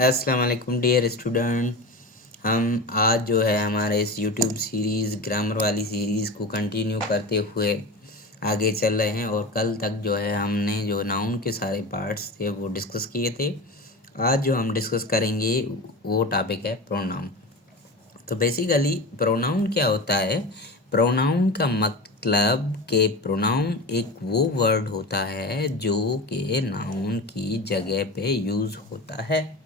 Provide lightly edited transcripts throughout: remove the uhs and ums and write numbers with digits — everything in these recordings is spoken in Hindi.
अस्सलाम वालेकुम डियर स्टूडेंट। हम आज जो है हमारे इस यूट्यूब सीरीज़ ग्रामर वाली सीरीज़ को कंटिन्यू करते हुए आगे चल रहे हैं और कल तक जो है हमने जो नाउन के सारे पार्ट्स थे वो डिस्कस किए थे। आज जो हम डिस्कस करेंगे वो टॉपिक है प्रोनाउन। तो बेसिकली प्रोनाउन क्या होता है? प्रोनाउन का मतलब कि प्रोनाउन एक वो वर्ड होता है जो कि नाउन की जगह पे यूज़ होता है।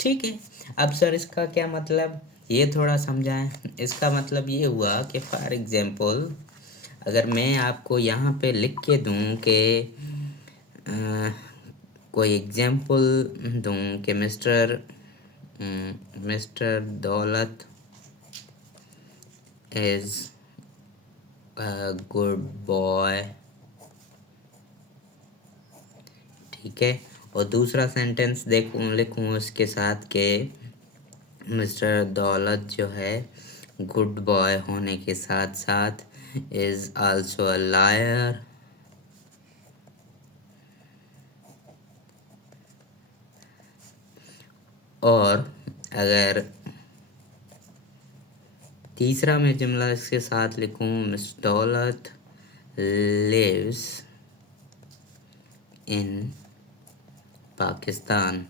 ठीक है। अब सर इसका क्या मतलब, ये थोड़ा समझाएं। इसका मतलब ये हुआ कि फॉर एग्जांपल अगर मैं आपको यहाँ पे लिख के दूँ कि कोई एग्जांपल दूँ कि mister Daulat is a good boy, ठीक है। और दूसरा सेंटेंस लिखूँ इसके साथ के मिस्टर दौलत जो है गुड बॉय होने के साथ साथ इज़ आल्सो अ लायर। और अगर तीसरा मैं जुमला इसके साथ लिखूं, मिस्टर दौलत लिव्स इन पाकिस्तान,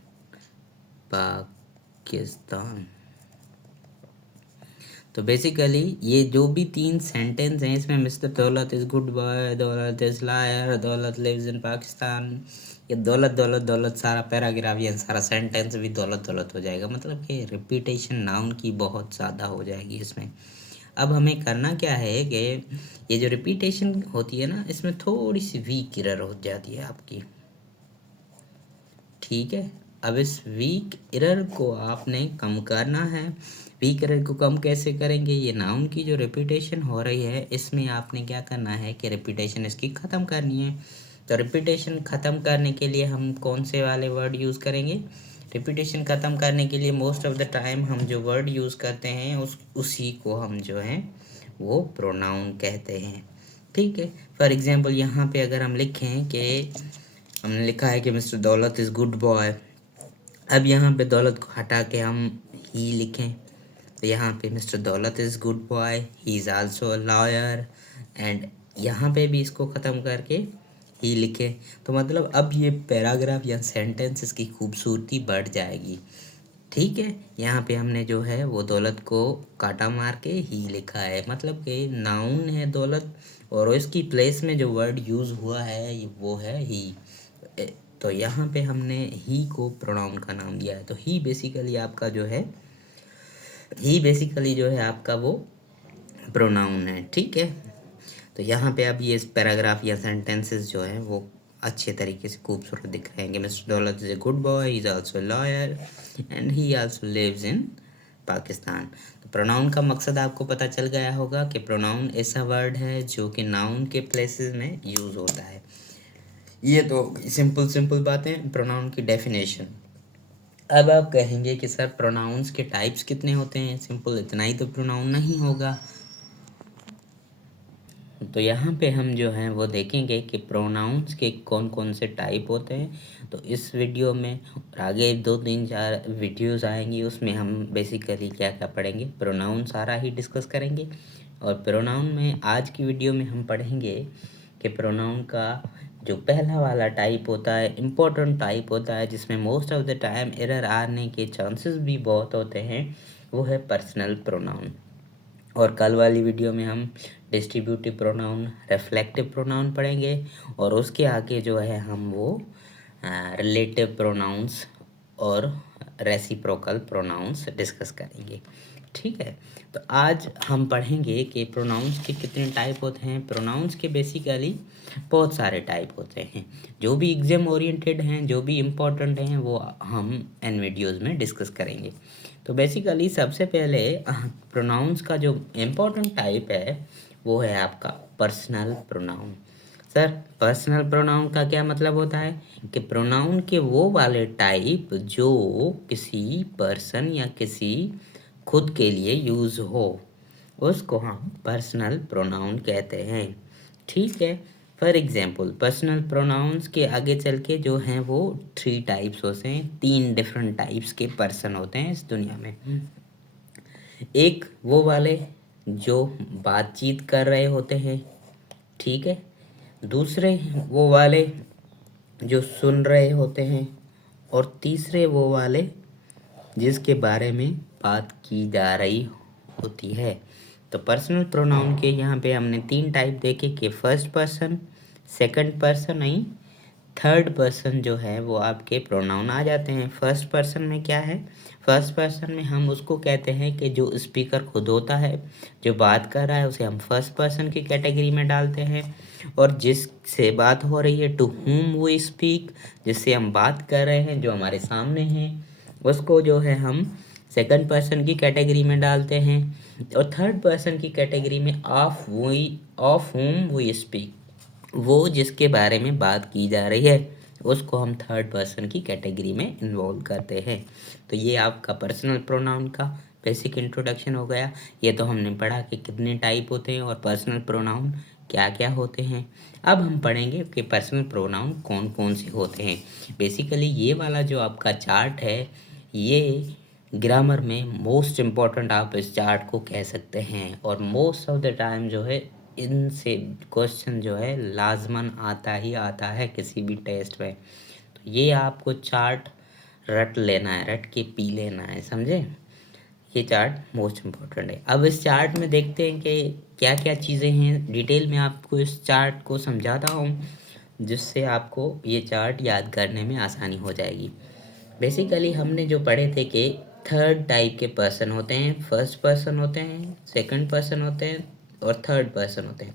तो बेसिकली ये जो भी तीन सेंटेंस हैं इसमें mister Daulat is good boy, दौलत इज़ लायर, दौलत लिव्स इन पाकिस्तान, ये दौलत दौलत दौलत सारा पैराग्राफ या सारा सेंटेंस भी दौलत दौलत हो जाएगा। मतलब कि रिपीटेशन नाउन की बहुत ज़्यादा हो जाएगी इसमें। अब हमें करना क्या है कि ये जो रिपीटेशन होती है ना, इसमें थोड़ी सी वीक एरर हो जाती है आपकी, ठीक है। अब इस वीक एरर को आपने कम करना है। वीक एरर को कम कैसे करेंगे? ये नाउन की जो रिपीटेशन हो रही है इसमें आपने क्या करना है कि रिपीटेशन इसकी ख़त्म करनी है। तो रिपीटेशन ख़त्म करने के लिए हम कौन से वाले वर्ड यूज़ करेंगे? रिपीटेशन ख़त्म करने के लिए मोस्ट ऑफ द टाइम हम जो वर्ड यूज़ करते हैं उसी को हम जो है वो प्रोनाउन कहते हैं, ठीक है। फॉर एग्जांपल यहाँ पे अगर हम लिखें कि हमने लिखा है कि mister Daulat is good boy. अब यहाँ पे दौलत को हटा के हम ही लिखें तो यहाँ पे mister Daulat is good boy, he is also a lawyer, and यहाँ पे भी इसको ख़त्म करके ही लिखें। तो मतलब अब ये पैराग्राफ या सेंटेंसेस की खूबसूरती बढ़ जाएगी, ठीक है। यहाँ पे हमने जो है वो दौलत को काटा मार के ही लिखा है, मतलब कि नाउन है दौलत और इसकी प्लेस में जो वर्ड यूज़ हुआ है वो है ही। तो यहाँ पे हमने ही को प्रोनाउन का नाम दिया है। तो ही बेसिकली जो है आपका वो प्रोनाउन है, ठीक है। तो यहाँ पे अब ये पैराग्राफ या सेंटेंसेस जो है वो अच्छे तरीके से खूबसूरत दिख रहे हैं कि mister Daulat is a good boy, he is also lawyer and he also lives in Pakistan. तो प्रोनाउन का मकसद आपको पता चल गया होगा कि प्रोनाउन ऐसा वर्ड है जो कि नाउन के प्लेसेस में यूज़ होता है। ये तो सिंपल बातें, प्रोनाउन की डेफिनेशन। अब आप कहेंगे कि सर प्रोनाउंस के टाइप्स कितने होते हैं? सिंपल इतना ही तो प्रोनाउन नहीं होगा। तो यहाँ पे हम जो हैं वो देखेंगे कि प्रोनाउंस के कौन कौन से टाइप होते हैं। तो इस वीडियो में और आगे 2-3-4 वीडियोस आएंगी उसमें हम बेसिकली क्या क्या पढ़ेंगे, प्रोनाउन सारा ही डिस्कस करेंगे। और प्रोनाउन में आज की वीडियो में हम पढ़ेंगे कि प्रोनाउन का जो पहला वाला टाइप होता है, इम्पोर्टेंट टाइप होता है, जिसमें most of the time error आने के चांसेस भी बहुत होते हैं, वो है पर्सनल प्रोनाउन। और कल वाली वीडियो में हम डिस्ट्रीब्यूटिव प्रोनाउन, रिफ्लेक्टिव प्रोनाउन पढ़ेंगे और उसके आगे जो है हम वो रिलेटिव प्रोनाउंस और रेसिप्रोकल प्रोनाउंस डिस्कस करेंगे, ठीक है। तो आज हम पढ़ेंगे कि प्रोनाउंस के कितने टाइप होते हैं। प्रोनाउंस के बेसिकली बहुत सारे टाइप होते हैं, जो भी एग्जाम ओरिएंटेड हैं, जो भी इम्पोर्टेंट हैं, वो हम इन वीडियोज़ में डिस्कस करेंगे। तो बेसिकली सबसे पहले प्रोनाउंस का जो इम्पोर्टेंट टाइप है वो है आपका personal pronoun. Sir personal pronoun का क्या मतलब होता है कि प्रोनाउन के वो वाले टाइप जो किसी पर्सन या किसी खुद के लिए यूज़ हो, उसको हम पर्सनल प्रोनाउन कहते हैं, ठीक है। फॉर एग्जाम्पल पर्सनल प्रोनाउंस के आगे चल के जो हैं वो 3 टाइप्स होते हैं, 3 डिफरेंट टाइप्स के पर्सन होते हैं इस दुनिया में। एक वो वाले जो बातचीत कर रहे होते हैं, ठीक है। दूसरे वो वाले जो सुन रहे होते हैं, और तीसरे वो वाले जिसके बारे में बात की जा रही होती है। तो पर्सनल प्रोनाउन के यहाँ पे हमने 3 टाइप देखे कि फर्स्ट पर्सन, सेकंड पर्सन नहीं, थर्ड पर्सन जो है वो आपके प्रोनाउन आ जाते हैं। फर्स्ट पर्सन में क्या है, फर्स्ट पर्सन में हम उसको कहते हैं कि जो स्पीकर खुद होता है, जो बात कर रहा है, उसे हम फर्स्ट पर्सन की कैटेगरी में डालते हैं। और जिससे बात हो रही है, टू whom we स्पीक, जिससे हम बात कर रहे हैं, जो हमारे सामने हैं, उसको जो है हम सेकंड पर्सन की कैटेगरी में डालते हैं। और थर्ड पर्सन की कैटेगरी में ऑफ whom we स्पीक, वो जिसके बारे में बात की जा रही है, उसको हम थर्ड पर्सन की कैटेगरी में इन्वॉल्व करते हैं। तो ये आपका पर्सनल प्रोनाउन का बेसिक इंट्रोडक्शन हो गया। ये तो हमने पढ़ा कि कितने टाइप होते हैं और पर्सनल प्रोनाउन क्या क्या होते हैं। अब हम पढ़ेंगे कि पर्सनल प्रोनाउन कौन कौन से होते हैं। बेसिकली ये वाला जो आपका चार्ट है, ये ग्रामर में मोस्ट इम्पॉर्टेंट आप इस चार्ट को कह सकते हैं। और मोस्ट ऑफ द टाइम जो है इनसे क्वेश्चन जो है लाजमन आता ही आता है किसी भी टेस्ट में। तो ये आपको चार्ट रट लेना है, रट के पी लेना है, समझे। ये चार्ट मोस्ट इम्पोर्टेंट है। अब इस चार्ट में देखते हैं कि क्या क्या चीज़ें हैं। डिटेल में आपको इस चार्ट को समझाता हूँ, जिससे आपको ये चार्ट याद करने में आसानी हो जाएगी। बेसिकली हमने जो पढ़े थे कि थर्ड टाइप के पर्सन होते हैं, फर्स्ट पर्सन होते हैं, सेकंड पर्सन होते हैं और थर्ड पर्सन होते हैं।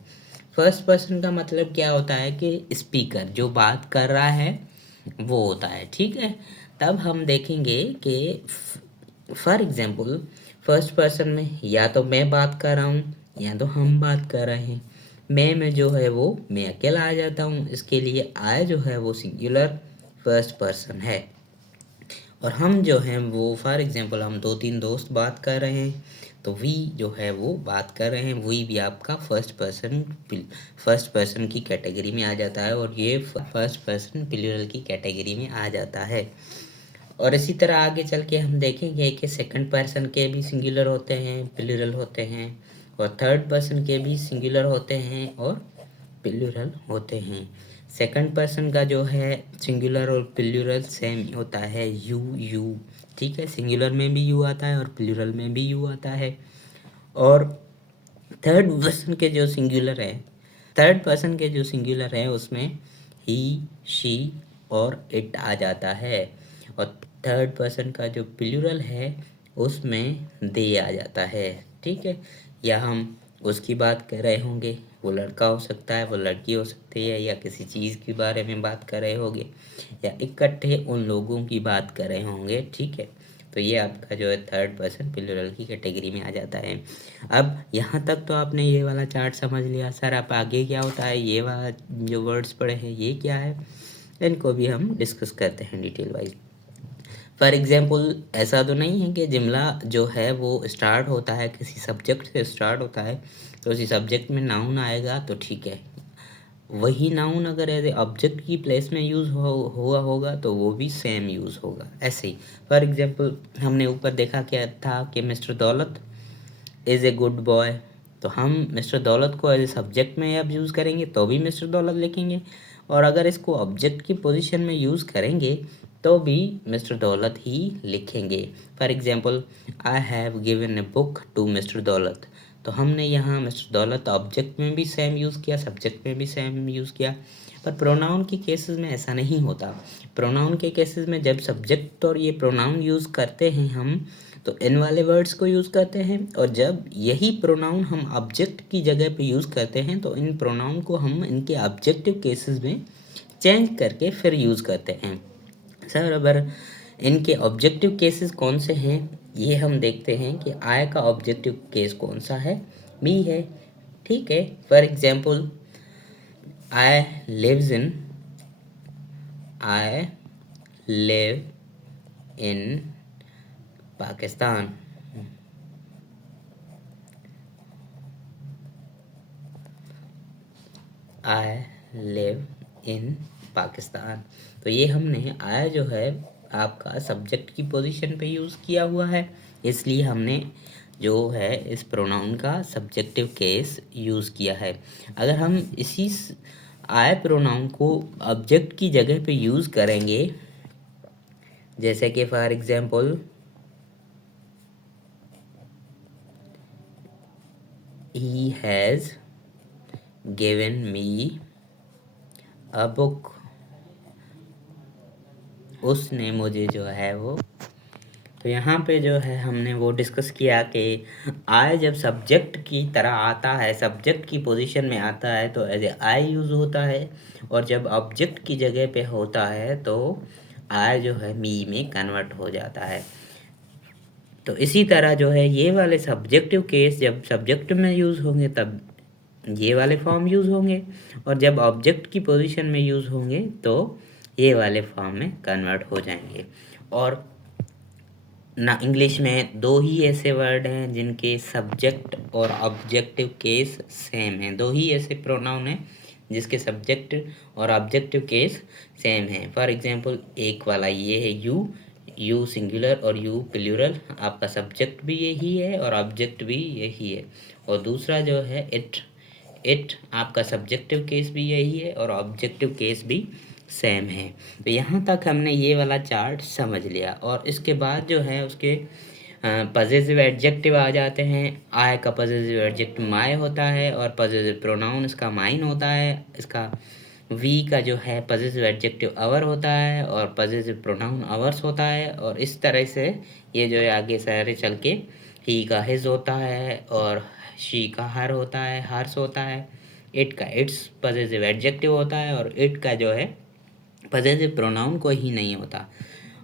फर्स्ट पर्सन का मतलब क्या होता है कि स्पीकर जो बात कर रहा है वो होता है, ठीक है। तब हम देखेंगे कि फॉर एग्जांपल फर्स्ट पर्सन में या तो मैं बात कर रहा हूँ या तो हम बात कर रहे हैं। मैं में जो है वो मैं अकेला आ जाता हूँ, इसके लिए आई जो है वो सिंगुलर फर्स्ट पर्सन है। और हम जो हैं वो फॉर एग्जांपल हम 2-3 दोस्त बात कर रहे हैं, तो वी जो है वो बात कर रहे हैं, वी भी आपका फर्स्ट पर्सन की कैटेगरी में आ जाता है। और ये फर्स्ट पर्सन प्लूरल की कैटेगरी में आ जाता है। और इसी तरह आगे चल के हम देखेंगे कि सेकंड पर्सन के भी सिंगुलर होते हैं, प्लूरल होते हैं, और थर्ड पर्सन के भी सिंगुलर होते हैं और प्लूरल होते हैं। सेकंड पर्सन का जो है सिंगुलर और प्लूरल सेम होता है, यू, ठीक है। सिंगुलर में भी यू आता है और प्लूरल में भी यू आता है। और थर्ड पर्सन के जो सिंगुलर है, थर्ड पर्सन के जो सिंगुलर है उसमें ही, शी और इट आ जाता है। और थर्ड पर्सन का जो प्लूरल है उसमें दे आ जाता है, ठीक है। या हम उसकी बात कर रहे होंगे, वो लड़का हो सकता है, वो लड़की हो सकती है, या किसी चीज़ के बारे में बात कर रहे होंगे, या इकट्ठे उन लोगों की बात कर रहे होंगे, ठीक है। तो ये आपका जो है थर्ड पर्सन प्लूरल की कैटेगरी में आ जाता है। अब यहाँ तक तो आपने ये वाला चार्ट समझ लिया। सर आप आगे क्या होता है, ये वाला जो वर्ड्स पढ़े हैं ये क्या है, इनको भी हम डिस्कस करते हैं डिटेल वाइज। फॉर एग्जाम्पल ऐसा तो नहीं है कि जुमला जो है वो स्टार्ट होता है किसी सब्जेक्ट से स्टार्ट होता है, तो उसी सब्जेक्ट में नाउन आएगा तो ठीक है। वही नाउन अगर एज ए ऑब्जेक्ट की प्लेस में यूज़ हुआ होगा तो वो भी सेम यूज़ होगा। ऐसे ही फॉर एग्जाम्पल हमने ऊपर देखा क्या था कि mister Daulat is a good boy, तो हम मिस्टर दौलत को एज ए सब्जेक्ट में अब यूज़ करेंगे तो भी मिस्टर दौलत लिखेंगे, और अगर इसको ऑब्जेक्ट की पोजीशन में यूज़ करेंगे तो भी मिस्टर दौलत ही लिखेंगे। For example I have given a book to mister Daulat, तो हमने यहाँ मिस्टर दौलत ऑब्जेक्ट में भी सेम यूज़ किया, सब्जेक्ट में भी सेम यूज़ किया। पर प्रोनाउन के केसेस में ऐसा नहीं होता। प्रोनाउन के केसेस में जब सब्जेक्ट और ये प्रोनाउन यूज़ करते हैं हम, तो इन वाले वर्ड्स को यूज़ करते हैं, और जब यही प्रोनाउन हम ऑब्जेक्ट की जगह पे यूज़ करते हैं तो इन प्रोनाउन को हम इनके ऑब्जेक्टिव केसेस में चेंज करके फिर यूज़ करते हैं। सर अगर इनके ऑब्जेक्टिव केसेस कौन से हैं, ये हम देखते हैं कि आई का ऑब्जेक्टिव केस कौन सा है, मी है, ठीक है। For example I lives in, I live in Pakistan, I live in Pakistan. तो ये हमने आई जो है आपका सब्जेक्ट की पोजीशन पे यूज़ किया हुआ है, इसलिए हमने जो है इस प्रोनाउन का सब्जेक्टिव केस यूज़ किया है। अगर हम इसी आई प्रोनाउन को ऑब्जेक्ट की जगह पे यूज़ करेंगे, जैसे कि for example he has given me a book, उसने मुझे जो है वो, तो यहाँ पे जो है हमने वो डिस्कस किया कि आई जब सब्जेक्ट की तरह आता है, सब्जेक्ट की पोजीशन में आता है तो एज ए आई यूज़ होता है, और जब ऑब्जेक्ट की जगह पे होता है तो आई जो है मी में कन्वर्ट हो जाता है। तो इसी तरह जो है ये वाले सब्जेक्टिव केस जब सब्जेक्ट में यूज़ होंगे तब ये वाले फॉर्म यूज़ होंगे, और जब ऑब्जेक्ट की पोजीशन में यूज़ होंगे तो ये वाले फॉर्म में कन्वर्ट हो जाएंगे। और ना इंग्लिश में दो ही ऐसे वर्ड हैं जिनके सब्जेक्ट और ऑब्जेक्टिव केस सेम हैं, दो ही ऐसे प्रोनाउन हैं जिसके सब्जेक्ट और ऑब्जेक्टिव केस सेम हैं। फॉर एग्जांपल एक वाला ये है यू, यू सिंगुलर और यू प्लूरल, आपका सब्जेक्ट भी यही है और ऑब्जेक्ट भी यही है। और दूसरा जो है इट, इट आपका सब्जेक्टिव केस भी यही है और ऑब्जेक्टिव केस भी सेम है। तो यहाँ तक हमने ये वाला चार्ट समझ लिया, और इसके बाद जो है उसके पजेसिव एडजेक्टिव आ जाते हैं। आई का पजेसिव एडजेक्टिव माय होता है और पजेसिव प्रोनाउन इसका माइन होता है। इसका वी का जो है पजेसिव एडजेक्टिव अवर होता है और पजेसिव प्रोनाउन अवर्स होता है। और इस तरह से ये जो है आगे सारे चल के ही का हिज होता है और शी का हर होता है, हर्स होता है। इट का इट्स पजेसिव एडजेक्टिव होता है और इट का जो है पजेसिव प्रोनाउन कोई ही नहीं होता।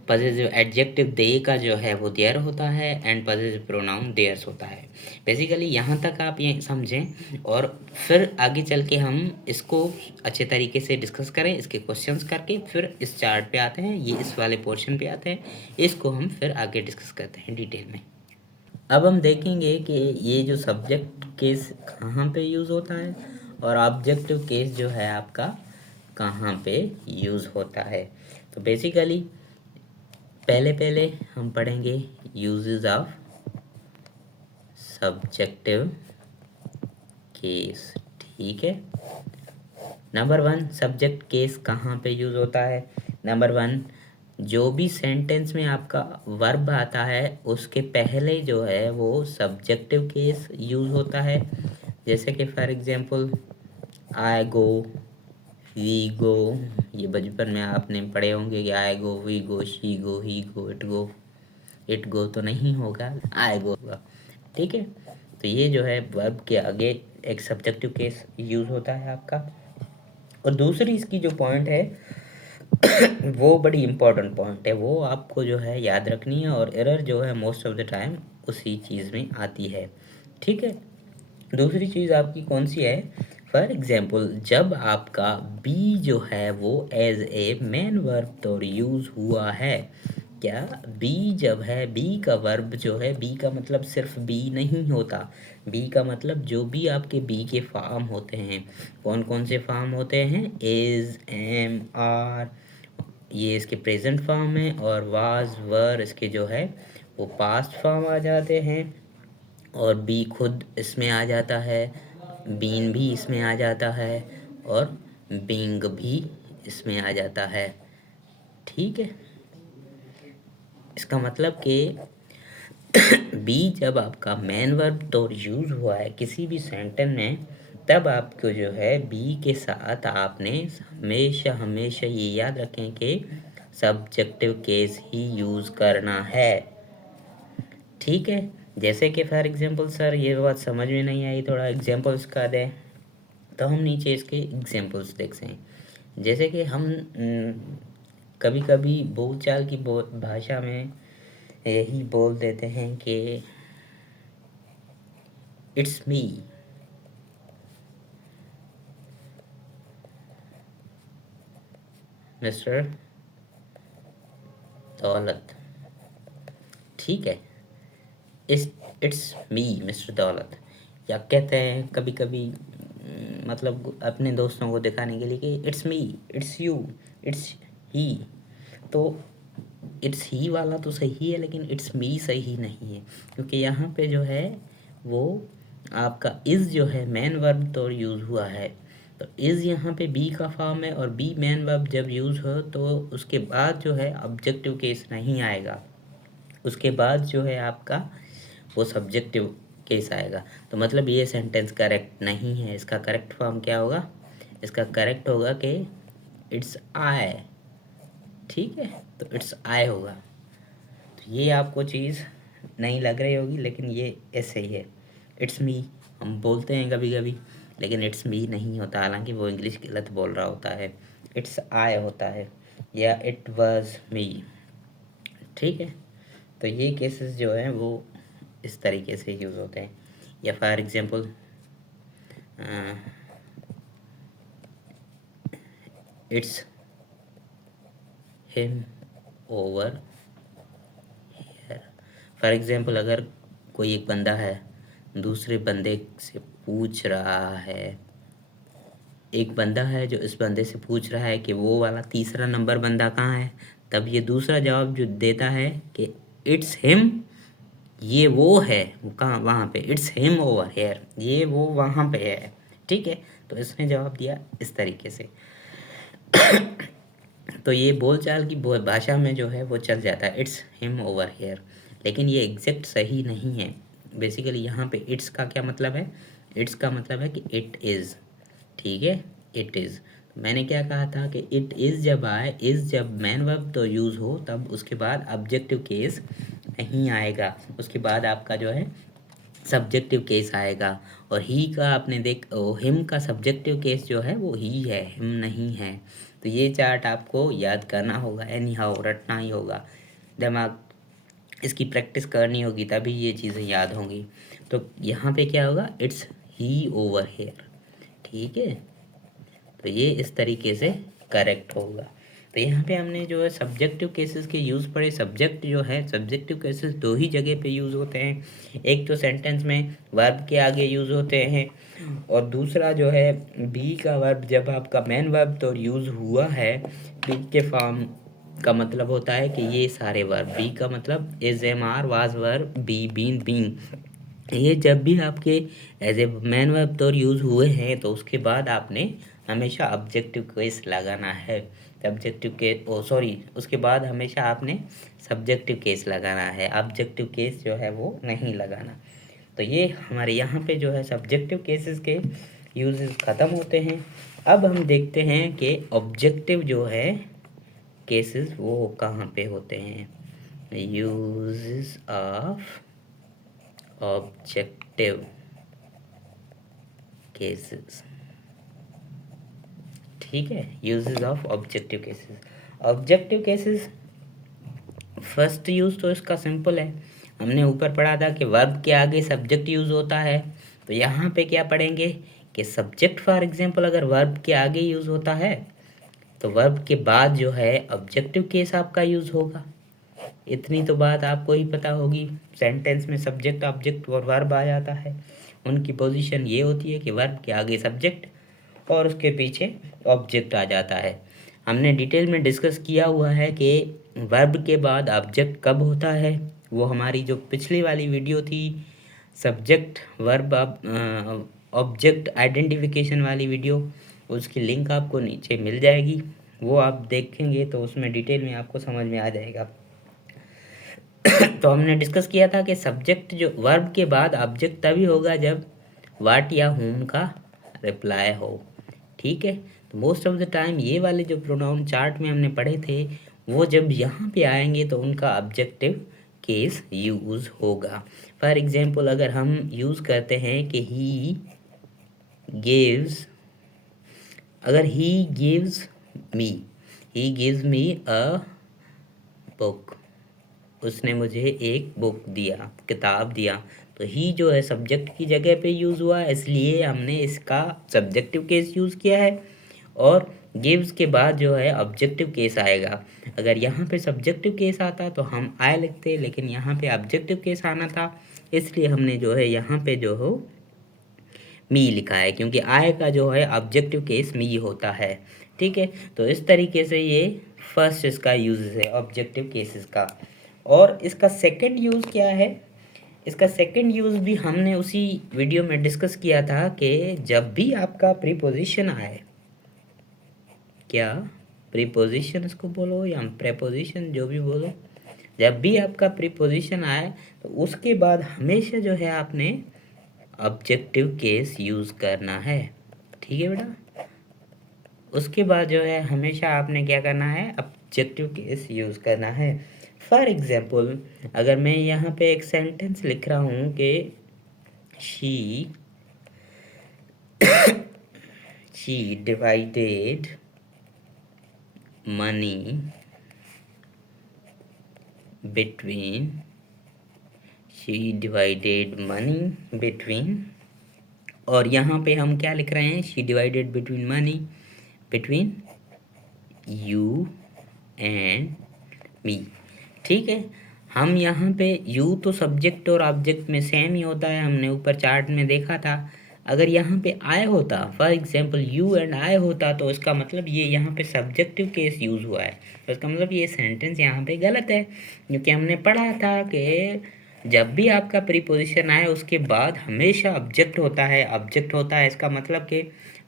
पजेसिव एडजेक्टिव दे का जो है वो देयर होता है एंड पजेसिव प्रोनाउन देयर्स होता है। बेसिकली यहाँ तक आप ये समझें, और फिर आगे चल के हम इसको अच्छे तरीके से डिस्कस करें, इसके क्वेश्चंस करके फिर इस चार्ट पे आते हैं, ये इस वाले पोर्शन पे आते हैं, इसको हम फिर आगे डिस्कस करते हैं डिटेल में। अब हम देखेंगे कि ये जो सब्जेक्ट केस कहाँ पे यूज़ होता है और ऑब्जेक्टिव केस जो है आपका कहाँ पे यूज़ होता है। तो बेसिकली पहले हम पढ़ेंगे यूजेस ऑफ सब्जेक्टिव केस, ठीक है। नंबर 1 सब्जेक्ट केस कहाँ पे यूज़ होता है। नंबर 1, जो भी सेंटेंस में आपका वर्ब आता है उसके पहले जो है वो सब्जेक्टिव केस यूज़ होता है। जैसे कि for example I go, we go, ये बचपन में आपने पढ़े होंगे कि I go, we go, she go, he go, it go. It go तो नहीं होगा, आई गो होगा, ठीक है। तो ये जो है वर्ब के आगे एक सब्जेक्टिव केस यूज़ होता है आपका। और दूसरी इसकी जो पॉइंट है वो बड़ी इम्पोर्टेंट पॉइंट है, वो आपको जो है याद रखनी है, और एरर जो है मोस्ट ऑफ द टाइम उसी चीज़ में आती है, ठीक है। दूसरी चीज़ आपकी कौन सी है। फॉर एग्जांपल जब आपका बी जो है वो एज ए मेन वर्ब तो यूज़ हुआ है, क्या बी जब है, बी का वर्ब जो है, बी का मतलब सिर्फ बी नहीं होता, बी का मतलब जो भी आपके बी के फॉर्म होते हैं, कौन कौन से फॉर्म होते हैं, इज, एम, आर, ये इसके प्रेजेंट फॉर्म है, और वाज, वर इसके जो है वो पास्ट फॉर्म आ जाते हैं, और बी खुद इसमें आ जाता है, बीन भी इसमें आ जाता है, और बींग भी इसमें आ जाता है, ठीक है। इसका मतलब कि बी जब आपका मेन वर्ब तो यूज़ हुआ है किसी भी सेंटेंस में, तब आपको जो है बी के साथ आपने हमेशा हमेशा ये याद रखें कि सब्जेक्टिव केस ही यूज़ करना है, ठीक है। जैसे कि फॉर एग्जांपल सर ये बात समझ में नहीं आई, थोड़ा एग्जांपल्स का दें, तो हम नीचे इसके एग्जांपल्स देखते हैं। जैसे कि हम कभी कभी बोलचाल की भाषा में यही बोल देते हैं कि इट्स मी, मिस्टर दौलत, ठीक है। इट्स मी मिस्टर दौलत, या कहते हैं कभी कभी मतलब अपने दोस्तों को दिखाने के लिए कि it's me, it's you, it's he. तो इट्स ही वाला तो सही है, लेकिन इट्स मी सही नहीं है, क्योंकि यहाँ पे जो है वो आपका इज़ जो है मेन वर्ब तो यूज़ हुआ है। तो इज़ यहाँ पे बी का फॉर्म है, और बी मेन वर्ब जब यूज़ हो तो उसके बाद जो है ऑब्जेक्टिव केस नहीं आएगा, उसके बाद जो है आपका वो सब्जेक्टिव केस आएगा। तो मतलब ये सेंटेंस करेक्ट नहीं है। इसका करेक्ट फॉर्म क्या होगा? इसका करेक्ट होगा कि इट्स आई। ठीक है, तो इट्स आई होगा। तो ये आपको चीज़ नहीं लग रही होगी, लेकिन ये ऐसे ही है। इट्स मी हम बोलते हैं कभी कभी, लेकिन इट्स मी नहीं होता, हालांकि वो इंग्लिश गलत बोल रहा होता है, इट्स आई होता है, या इट वाज मी। ठीक है, तो ये केसेस जो हैं वो इस तरीके से यूज़ होते हैं। या for example it's him over here. For example अगर कोई एक बंदा है, दूसरे बंदे से पूछ रहा है, एक बंदा है जो इस बंदे से पूछ रहा है कि वो वाला तीसरा नंबर बंदा कहाँ है, तब ये दूसरा जवाब जो देता है कि इट्स हिम, ये वो है, वो कहाँ, वहाँ पे, इट्स हिम ओवर हेयर, ये वो वहाँ पे है। ठीक है, तो इसने जवाब दिया इस तरीके से। तो ये बोलचाल की भाषा में जो है वो चल जाता है इट्स हिम ओवर हेयर, लेकिन ये एग्जैक्ट सही नहीं है। बेसिकली यहाँ पे इट्स का क्या मतलब है? इट्स का मतलब है कि इट इज़। ठीक है, इट इज़। मैंने क्या कहा था कि इट इज़ जब आए, इज़ जब मैन वर्ब तो यूज़ हो, तब उसके बाद ऑब्जेक्टिव केस नहीं आएगा, उसके बाद आपका जो है सब्जेक्टिव केस आएगा। और ही का आपने हिम का सब्जेक्टिव केस जो है वो ही है, हिम नहीं है। तो ये चार्ट आपको याद करना होगा, एनी हाउ रटना ही होगा, दिमाग इसकी प्रैक्टिस करनी होगी, तभी ये चीज़ें याद होंगी। तो यहाँ पे क्या होगा? It's he over here. ठीक है, तो ये इस तरीके से करेक्ट होगा। तो यहाँ पे हमने जो है सब्जेक्टिव केसेस के यूज़ पढ़े। सब्जेक्ट जो है, सब्जेक्टिव केसेस दो ही जगह पे यूज़ होते हैं, एक तो सेंटेंस में वर्ब के आगे यूज़ होते हैं, और दूसरा जो है बी का वर्ब जब आपका मेन वर्ब तो यूज़ हुआ है, बी के फॉर्म का मतलब होता है कि ये सारे वर्ब, बी का मतलब is, am, are, was, verb, be, been, being, ये जब भी आपके एज ए मैन वर्ब तौर यूज़ हुए हैं तो उसके बाद आपने हमेशा ऑब्जेक्टिव केस लगाना है। सब्जेक्टिव के सॉरी, उसके बाद हमेशा आपने सब्जेक्टिव केस लगाना है, ऑब्जेक्टिव केस जो है वो नहीं लगाना। तो ये हमारे यहाँ पे जो है सब्जेक्टिव केसेस के यूजेस ख़त्म होते हैं। अब हम देखते हैं कि ऑब्जेक्टिव जो है केसेस वो कहाँ पे होते हैं। Uses of objective cases. ठीक है, uses of objective cases. Objective cases first use तो इसका सिंपल है, हमने ऊपर पढ़ा था कि वर्ब के आगे सब्जेक्ट यूज होता है। तो यहाँ पे क्या पढ़ेंगे कि सब्जेक्ट फॉर एग्जांपल अगर वर्ब के आगे यूज होता है तो वर्ब के बाद जो है ऑब्जेक्टिव केस आपका यूज होगा। इतनी तो बात आपको ही पता होगी, सेंटेंस में सब्जेक्ट ऑब्जेक्ट और वर्ब आ जाता है, उनकी पोजीशन ये होती है कि वर्ब के आगे सब्जेक्ट और उसके पीछे ऑब्जेक्ट आ जाता है। हमने डिटेल में डिस्कस किया हुआ है कि वर्ब के बाद ऑब्जेक्ट कब होता है, वो हमारी जो पिछली वाली वीडियो थी सब्जेक्ट वर्ब ऑब्जेक्ट आइडेंटिफिकेशन वाली वीडियो, उसकी लिंक आपको नीचे मिल जाएगी, वो आप देखेंगे तो उसमें डिटेल में आपको समझ में आ जाएगा। तो हमने डिस्कस किया था कि सब्जेक्ट जो वर्ब के बाद ऑब्जेक्ट तभी होगा जब वाट या होम का रिप्लाई हो। ठीक है, तो मोस्ट ऑफ द टाइम ये वाले जो प्रोनाउन चार्ट में हमने पढ़े थे वो जब यहाँ पे आएंगे तो उनका ऑब्जेक्टिव केस यूज़ होगा। फॉर एग्जांपल अगर हम यूज़ करते हैं कि ही गिव्स, अगर he gives me a book, उसने मुझे एक बुक दिया, किताब दिया, तो ही जो है सब्जेक्ट की जगह पे यूज़ हुआ, इसलिए हमने इसका सब्जेक्टिव केस यूज़ किया है। और गिव्स के बाद जो है ऑब्जेक्टिव केस आएगा। अगर यहाँ पे सब्जेक्टिव केस आता तो हम आए लिखते, लेकिन यहाँ पे ऑब्जेक्टिव केस आना था, इसलिए हमने जो है यहाँ पे जो हो मी लिखा है, क्योंकि आई का जो है ऑब्जेक्टिव केस मी होता है। ठीक है, तो इस तरीके से ये फर्स्ट इसका यूज है ऑब्जेक्टिव केसेस का। और इसका सेकंड यूज़ क्या है? इसका सेकंड यूज़ भी हमने उसी वीडियो में डिस्कस किया था कि जब भी आपका प्रीपोजिशन आए, क्या प्रीपोजिशन इसको बोलो या प्रेपोजिशन, जो भी बोलो, जब भी आपका प्रीपोजिशन आए तो उसके बाद हमेशा जो है आपने ऑब्जेक्टिव केस यूज़ करना है। ठीक है बेटा, उसके बाद जो है हमेशा आपने क्या करना है, ऑब्जेक्टिव केस यूज़ करना है। फॉर एग्जाम्पल, अगर मैं यहाँ पे एक सेंटेंस लिख रहा हूँ कि शी डिवाइडेड मनी बिटवीन और यहाँ पे हम क्या लिख रहे हैं, she divided between money between you and मी। ठीक है, हम यहाँ पे यू तो सब्जेक्ट और ऑब्जेक्ट में सेम ही होता है, हमने ऊपर चार्ट में देखा था। अगर यहाँ पे आई होता, फॉर एग्जांपल यू एंड आई होता, तो इसका मतलब ये यहाँ पे सब्जेक्टिव केस यूज़ हुआ है, तो इसका मतलब ये सेंटेंस यहाँ पे गलत है, क्योंकि हमने पढ़ा था कि जब भी आपका प्रीपोजिशन आए उसके बाद हमेशा ऑब्जेक्ट होता है। ऑब्जेक्ट होता है इसका मतलब कि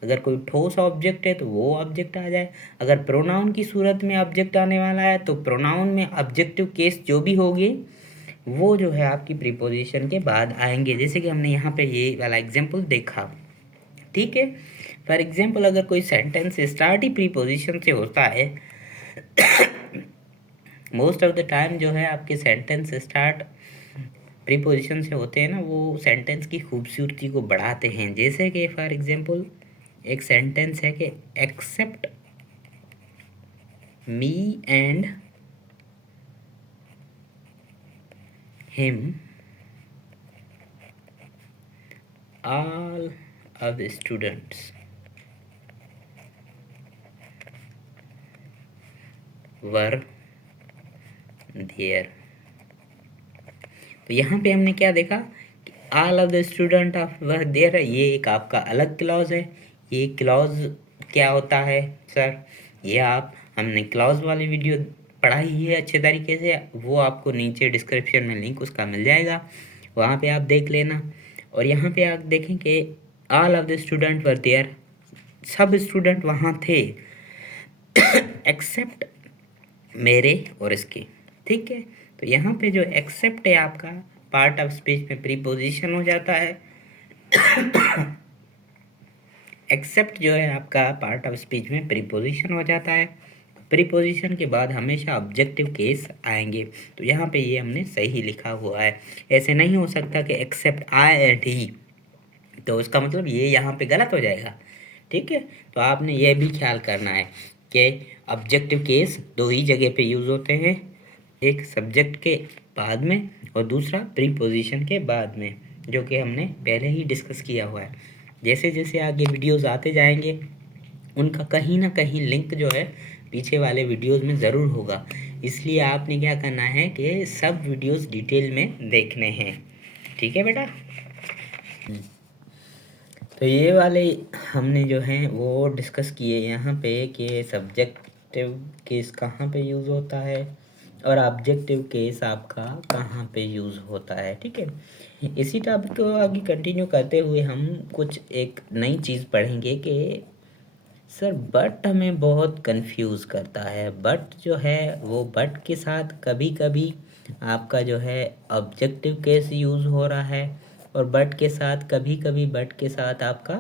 अगर कोई ठोस ऑब्जेक्ट है तो वो ऑब्जेक्ट आ जाए, अगर प्रोनाउन की सूरत में ऑब्जेक्ट आने वाला है तो प्रोनाउन में ऑब्जेक्टिव केस जो भी होगी वो जो है आपकी प्रीपोजिशन के बाद आएंगे, जैसे कि हमने यहाँ पे ये वाला एग्जांपल देखा। ठीक है, फॉर एग्जांपल अगर कोई सेंटेंस स्टार्ट ही प्रीपोजिशन से होता है, मोस्ट ऑफ द टाइम जो है आपके सेंटेंस स्टार्ट प्रीपोजिशन से होते हैं ना, वो सेंटेंस की खूबसूरती को बढ़ाते हैं। जैसे कि फॉर एग्जांपल एक सेंटेंस है कि except me and him all of the students were there। तो यहाँ पे हमने क्या देखा कि all of the student of were there, ये एक आपका अलग क्लॉज है। ये क्लॉज क्या होता है सर? ये आप हमने क्लॉज वाली वीडियो पढ़ाई है अच्छे तरीके से, वो आपको नीचे डिस्क्रिप्शन में लिंक उसका मिल जाएगा, वहाँ पे आप देख लेना। और यहाँ पे आप देखें कि all of the student were there, सब स्टूडेंट वहाँ थे एक्सेप्ट मेरे और इसके। ठीक है, तो यहाँ पे जो एक्सेप्ट है आपका पार्ट ऑफ स्पीच में प्रीपोजिशन हो जाता है। एक्सेप्ट जो है आपका पार्ट ऑफ स्पीच में प्रीपोजिशन हो जाता है। प्रीपोजिशन के बाद हमेशा ऑब्जेक्टिव केस आएंगे, तो यहाँ पे ये हमने सही लिखा हुआ है। ऐसे नहीं हो सकता कि एक्सेप्ट आई एंड ही, तो उसका मतलब ये यहाँ पे गलत हो जाएगा। ठीक है, तो आपने ये भी ख्याल करना है कि ऑब्जेक्टिव केस दो ही जगह पे यूज़ होते हैं, एक सब्जेक्ट के बाद में और दूसरा प्रीपोजिशन के बाद में, जो कि हमने पहले ही डिस्कस किया हुआ है। जैसे जैसे आगे वीडियोस आते जाएंगे उनका कहीं ना कहीं लिंक जो है पीछे वाले वीडियोस में ज़रूर होगा, इसलिए आपने क्या करना है कि सब वीडियोस डिटेल में देखने हैं। ठीक है बेटा, तो ये वाले हमने जो हैं वो डिस्कस किए यहाँ पे कि सब्जेक्टिव केस कहाँ पे यूज़ होता है और ऑब्जेक्टिव केस आपका कहाँ पे यूज़ होता है। ठीक है, इसी टॉपिक को आगे कंटिन्यू करते हुए हम कुछ एक नई चीज़ पढ़ेंगे कि सर बट हमें बहुत कंफ्यूज करता है। बट जो है वो बट के साथ कभी कभी आपका जो है ऑब्जेक्टिव केस यूज़ हो रहा है और बट के साथ कभी कभी बट के साथ आपका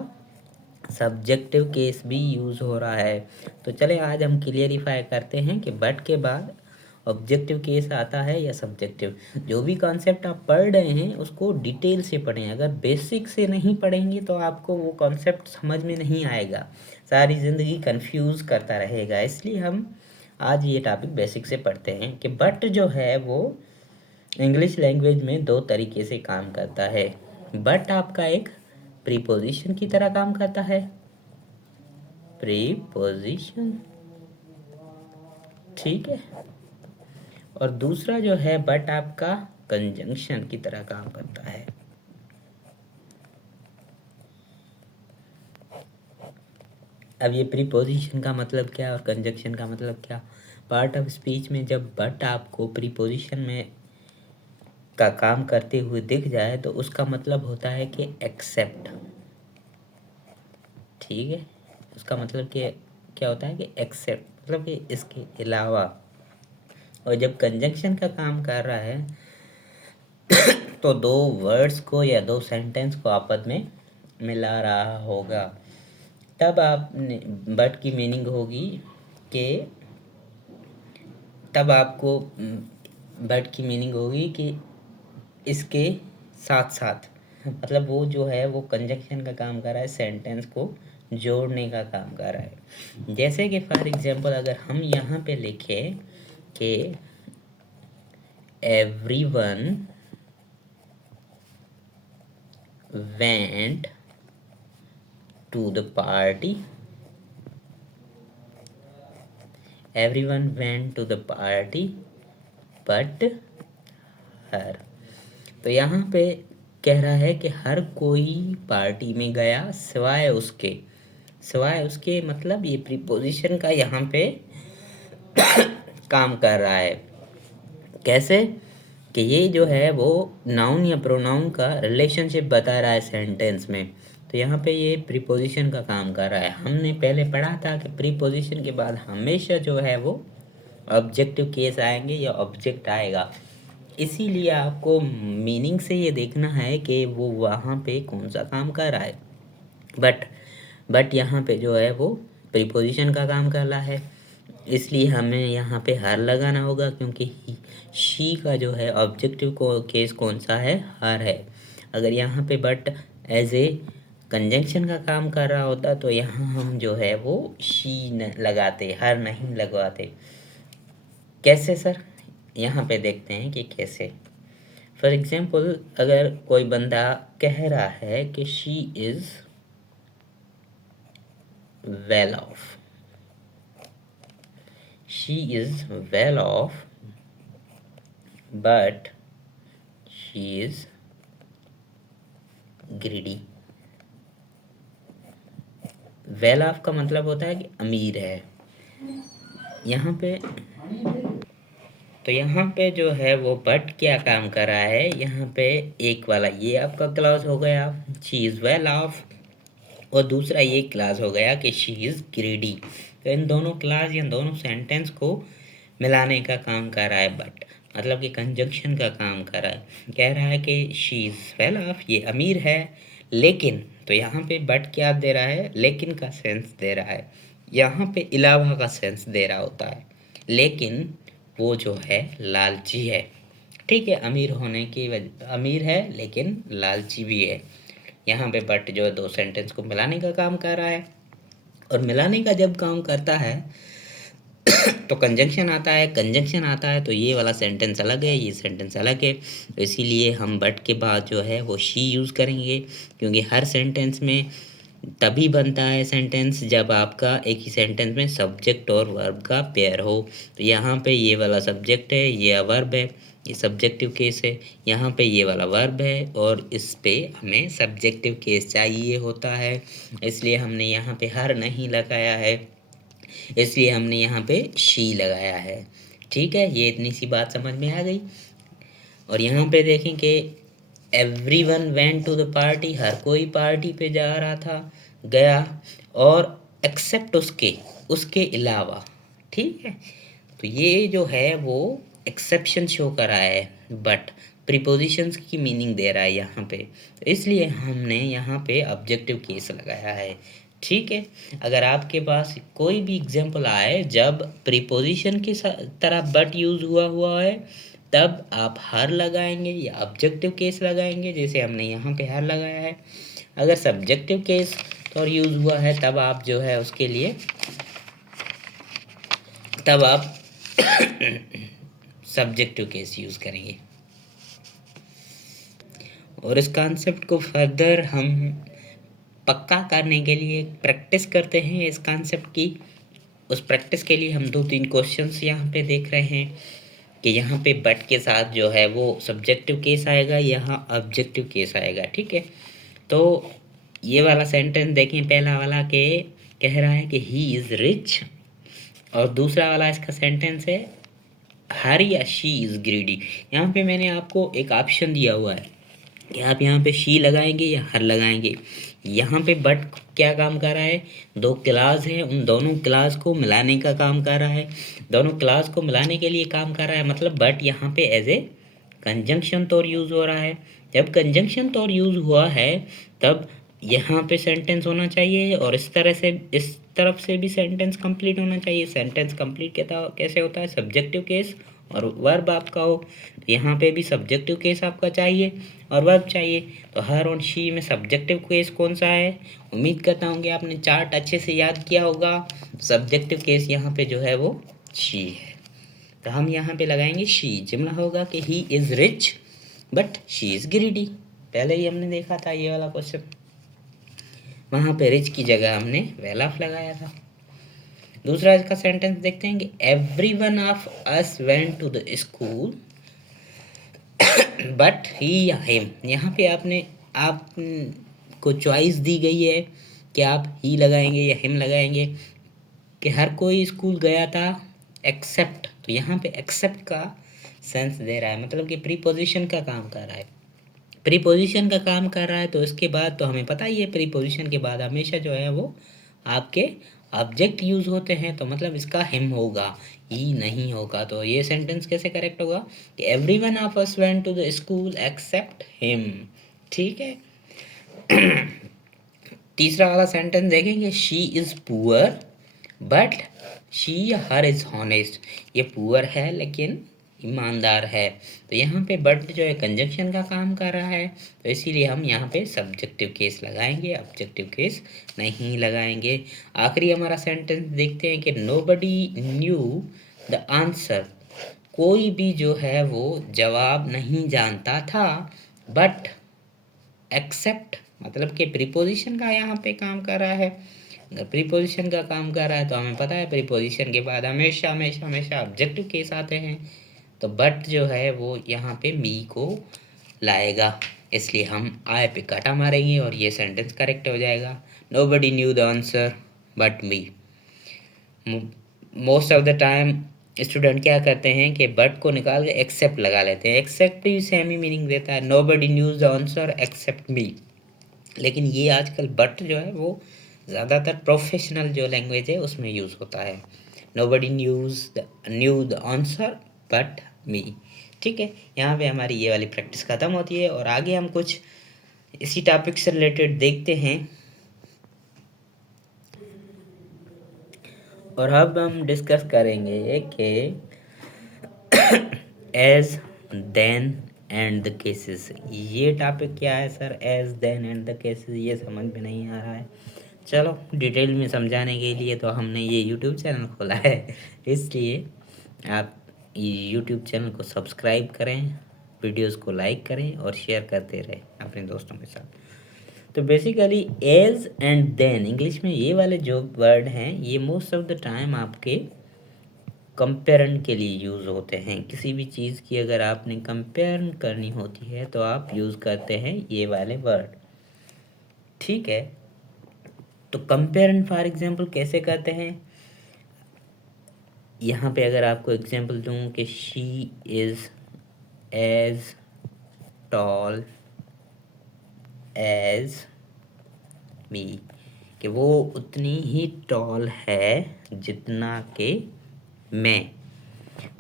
सब्जेक्टिव केस भी यूज़ हो रहा है। तो चले आज हम क्लियरिफाई करते हैं कि बट के बाद ऑब्जेक्टिव केस आता है या सब्जेक्टिव। जो भी कॉन्सेप्ट आप पढ़ रहे हैं उसको डिटेल से पढ़ें, अगर बेसिक से नहीं पढ़ेंगे तो आपको वो कॉन्सेप्ट समझ में नहीं आएगा, सारी ज़िंदगी कंफ्यूज करता रहेगा। इसलिए हम आज ये टॉपिक बेसिक से पढ़ते हैं कि बट जो है वो इंग्लिश लैंग्वेज में दो तरीके से काम करता है। बट आपका एक प्रीपोजिशन की तरह काम करता है, प्रीपोजिशन, ठीक है, और दूसरा जो है बट आपका कंजंक्शन की तरह काम करता है। अब ये प्रीपोजिशन का मतलब क्या और कंजक्शन का मतलब क्या। पार्ट ऑफ स्पीच में जब बट आपको प्रीपोजिशन में का काम करते हुए दिख जाए तो उसका मतलब होता है कि एक्सेप्ट। ठीक है, उसका मतलब कि क्या होता है कि एक्सेप्ट, मतलब कि इसके अलावा। और जब कंजंक्शन का काम कर रहा है तो दो वर्ड्स को या दो सेंटेंस को आपस में मिला रहा होगा, तब आपने बट की मीनिंग होगी कि तब आपको बट की मीनिंग होगी कि इसके साथ साथ, मतलब वो जो है वो कंजक्शन का काम कर रहा है, सेंटेंस को जोड़ने का काम कर रहा है। जैसे कि फॉर एग्जांपल अगर हम यहाँ पे लिखें कि everyone went to the party, everyone went to the party but her. तो यहाँ पे कह रहा है कि हर कोई पार्टी में गया सिवाय उसके। सिवाय उसके मतलब ये प्रीपोजिशन का यहाँ पे काम कर रहा है। कैसे कि ये जो है वो नाउन या प्रोनाउन का रिलेशनशिप बता रहा है सेंटेंस में। तो यहाँ पे ये प्रीपोजिशन का काम कर रहा है। हमने पहले पढ़ा था कि प्रीपोजिशन के बाद हमेशा जो है वो ऑब्जेक्टिव केस आएंगे या ऑब्जेक्ट आएगा। इसीलिए आपको मीनिंग से ये देखना है कि वो वहाँ पे कौन सा काम कर रहा है। बट यहाँ पे जो है वो प्रीपोजिशन का काम कर रहा है, इसलिए हमें यहाँ पे हर लगाना होगा, क्योंकि शी का जो है ऑब्जेक्टिव को केस कौन सा है, हर है। अगर यहाँ पे बट एज ए कंजंक्शन का काम कर रहा होता तो यहाँ हम जो है वो शी लगाते, हर नहीं लगवाते। कैसे सर, यहाँ पे देखते हैं कि कैसे। फॉर एग्जाम्पल अगर कोई बंदा कह रहा है कि she is well of, she is well off but she is greedy। well off का मतलब होता है कि अमीर है। यहाँ पे तो यहाँ पे जो है वो बट क्या काम कर रहा है, यहाँ पे एक वाला ये आपका क्लॉज हो गया she is well off, और दूसरा ये क्लास हो गया कि she is greedy। तो इन दोनों क्लास या दोनों सेंटेंस को मिलाने का काम कर रहा है बट, मतलब कि कंजंक्शन का काम कर रहा है। कह रहा है कि शी इज़ वेल ऑफ, ये अमीर है, लेकिन तो यहाँ पे बट क्या दे रहा है, लेकिन का सेंस दे रहा है। यहाँ पे अलावा का सेंस दे रहा होता है, लेकिन वो जो है लालची है। ठीक है, अमीर होने की वजह, अमीर है लेकिन लालची भी है। यहाँ पे बट जो है दो सेंटेंस को मिलाने का काम कर रहा है, और मिलाने का जब काम करता है तो कंजंक्शन आता है, कंजंक्शन आता है तो ये वाला सेंटेंस अलग है, ये सेंटेंस अलग है। तो इसीलिए हम बट के बाद जो है वो शी यूज़ करेंगे, क्योंकि हर सेंटेंस में तभी बनता है सेंटेंस जब आपका एक ही सेंटेंस में सब्जेक्ट और वर्ब का पेयर हो। तो यहाँ पे ये वाला सब्जेक्ट है, ये वर्ब है, ये सब्जेक्टिव केस है। यहाँ पे ये वाला वर्ब है और इस पे हमें सब्जेक्टिव केस चाहिए होता है, इसलिए हमने यहाँ पे हर नहीं लगाया है, इसलिए हमने यहाँ पे शी लगाया है। ठीक है, ये इतनी सी बात समझ में आ गई। और यहाँ पे देखें कि everyone went to the party, हर कोई पार्टी पे जा रहा था, गया, और एक्सेप्ट उसके, उसके अलावा। ठीक है, तो ये जो है वो एक्सेप्शन शो कर रहा है, बट प्रीपोजिशंस की मीनिंग दे रहा है यहाँ पे, तो इसलिए हमने यहाँ पे ऑब्जेक्टिव केस लगाया है। ठीक है, अगर आपके पास कोई भी एग्जांपल आए जब प्रीपोजिशन की तरह बट यूज़ हुआ हुआ है, तब आप हर लगाएंगे या ऑब्जेक्टिव केस लगाएंगे, जैसे हमने यहाँ पे हर लगाया है। अगर सब्जेक्टिव केस और यूज़ हुआ है तब आप जो है उसके लिए, तब आप सब्जेक्टिव केस यूज़ करेंगे। और इस कॉन्सेप्ट को फर्दर हम पक्का करने के लिए प्रैक्टिस करते हैं इस कॉन्सेप्ट की। उस प्रैक्टिस के लिए हम 2-3 क्वेश्चंस यहाँ पे देख रहे हैं कि यहाँ पे बट के साथ जो है वो सब्जेक्टिव केस आएगा, यहाँ ऑब्जेक्टिव केस आएगा। ठीक है, तो ये वाला सेंटेंस देखें, पहला वाला कि कह रहा है कि ही इज़ रिच, और दूसरा वाला इसका सेंटेंस है हर या शी इज़ ग्रीडी। यहाँ पे मैंने आपको एक ऑप्शन दिया हुआ है कि आप यहाँ पे शी लगाएंगे या हर लगाएंगे। यहाँ पे बट क्या काम कर रहा है, दो क्लास हैं, उन दोनों क्लास को मिलाने का काम कर रहा है, दोनों क्लास को मिलाने के लिए काम कर रहा है। मतलब बट यहाँ पे एज ए कंजंक्शन तौर यूज़ हो रहा है। जब कंजंक्शन तौर यूज़ हुआ है तब यहाँ पे सेंटेंस होना चाहिए, और इस तरह से इस तरफ से भी सेंटेंस कंप्लीट होना चाहिए। सेंटेंस कंप्लीट कैसे होता है, सब्जेक्टिव केस और वर्ब आपका हो, तो यहाँ पे भी सब्जेक्टिव केस आपका चाहिए और वर्ब चाहिए। तो हर और शी में सब्जेक्टिव केस कौन सा है, उम्मीद करता हूँ कि आपने चार्ट अच्छे से याद किया होगा। सब्जेक्टिव केस यहाँ पे जो है वो शी है, तो हम यहाँ पे लगाएंगे शी। जुमला होगा कि he is rich but she is greedy. पहले ही हमने देखा था ये वाला क्वेश्चन, वहाँ पे रिच की जगह हमने वेल ऑफ लगाया था। दूसरा इसका सेंटेंस देखते हैं कि every one of us went to the school but he या हिम। यहाँ पे आप को चॉइस दी गई है कि आप ही लगाएंगे या हिम लगाएंगे, कि हर कोई स्कूल गया था एक्सेप्ट। तो यहाँ पे एक्सेप्ट का सेंस दे रहा है, मतलब कि प्रीपोजिशन का काम कर रहा है। प्रीपोजिशन का काम कर रहा है तो इसके बाद तो हमें पता ही है, प्रीपोजिशन के बाद हमेशा जो है वो आपके ऑब्जेक्ट यूज़ होते हैं, तो मतलब इसका हिम होगा, ही नहीं होगा। तो ये सेंटेंस कैसे करेक्ट होगा कि everyone of us went to the school except him. ठीक है। तीसरा वाला सेंटेंस देखेंगे, she is poor but she या हर इज़ हॉनेस्ट। ये पुअर है लेकिन ईमानदार है, तो यहाँ पे बट जो है कंजंक्शन का काम कर रहा है, तो इसीलिए हम यहाँ पे सब्जेक्टिव केस लगाएंगे, ऑब्जेक्टिव केस नहीं लगाएंगे। आखिरी हमारा सेंटेंस देखते हैं कि नोबडी न्यू द आंसर। कोई भी जो है वो जवाब नहीं जानता था, बट एक्सेप्ट मतलब कि प्रीपोजिशन का यहाँ पे काम कर रहा है। अगर प्रीपोजिशन का काम कर रहा है तो हमें पता है प्रीपोजिशन के बाद हमेशा हमेशा हमेशा ऑब्जेक्टिव केस आते हैं, तो बट जो है वो यहाँ पे मी को लाएगा, इसलिए हम आय पे काटा मारेंगे और ये सेंटेंस करेक्ट हो जाएगा। Nobody knew the answer but me. Most of the time student क्या करते हैं कि बट को निकाल के एक्सेप्ट लगा लेते हैं। एक्सेप्ट भी सेम ही मीनिंग देता है, nobody knows the answer except me. लेकिन ये आजकल बट जो है वो ज़्यादातर प्रोफेशनल जो लैंग्वेज है उसमें यूज़ होता है। Nobody knew the answer but me. ठीक है, यहाँ पे हमारी ये वाली प्रैक्टिस ख़त्म होती है और आगे हम कुछ इसी टॉपिक से रिलेटेड देखते हैं। और अब हम डिस्कस करेंगे कि as, than and the cases. ये टॉपिक क्या है sir, as, than and the cases, ये समझ में नहीं आ रहा है। चलो डिटेल में समझाने के लिए तो हमने ये यूट्यूब चैनल खोला है, इसलिए आप यूट्यूब चैनल को सब्सक्राइब करें, वीडियोस को लाइक करें और शेयर करते रहें अपने दोस्तों के साथ। तो basically as and than English में ये वाले जो वर्ड हैं ये मोस्ट ऑफ द टाइम आपके कंपेयरन के लिए यूज़ होते हैं। किसी भी चीज़ की अगर आपने कंपेयर करनी होती है तो आप यूज़ करते हैं ये वाले वर्ड। ठीक है, तो कंपेयरन फॉर एग्जांपल कैसे करते हैं, यहाँ पे अगर आपको एग्जांपल दूँ कि she is as tall as me, कि वो उतनी ही टॉल है जितना कि मैं।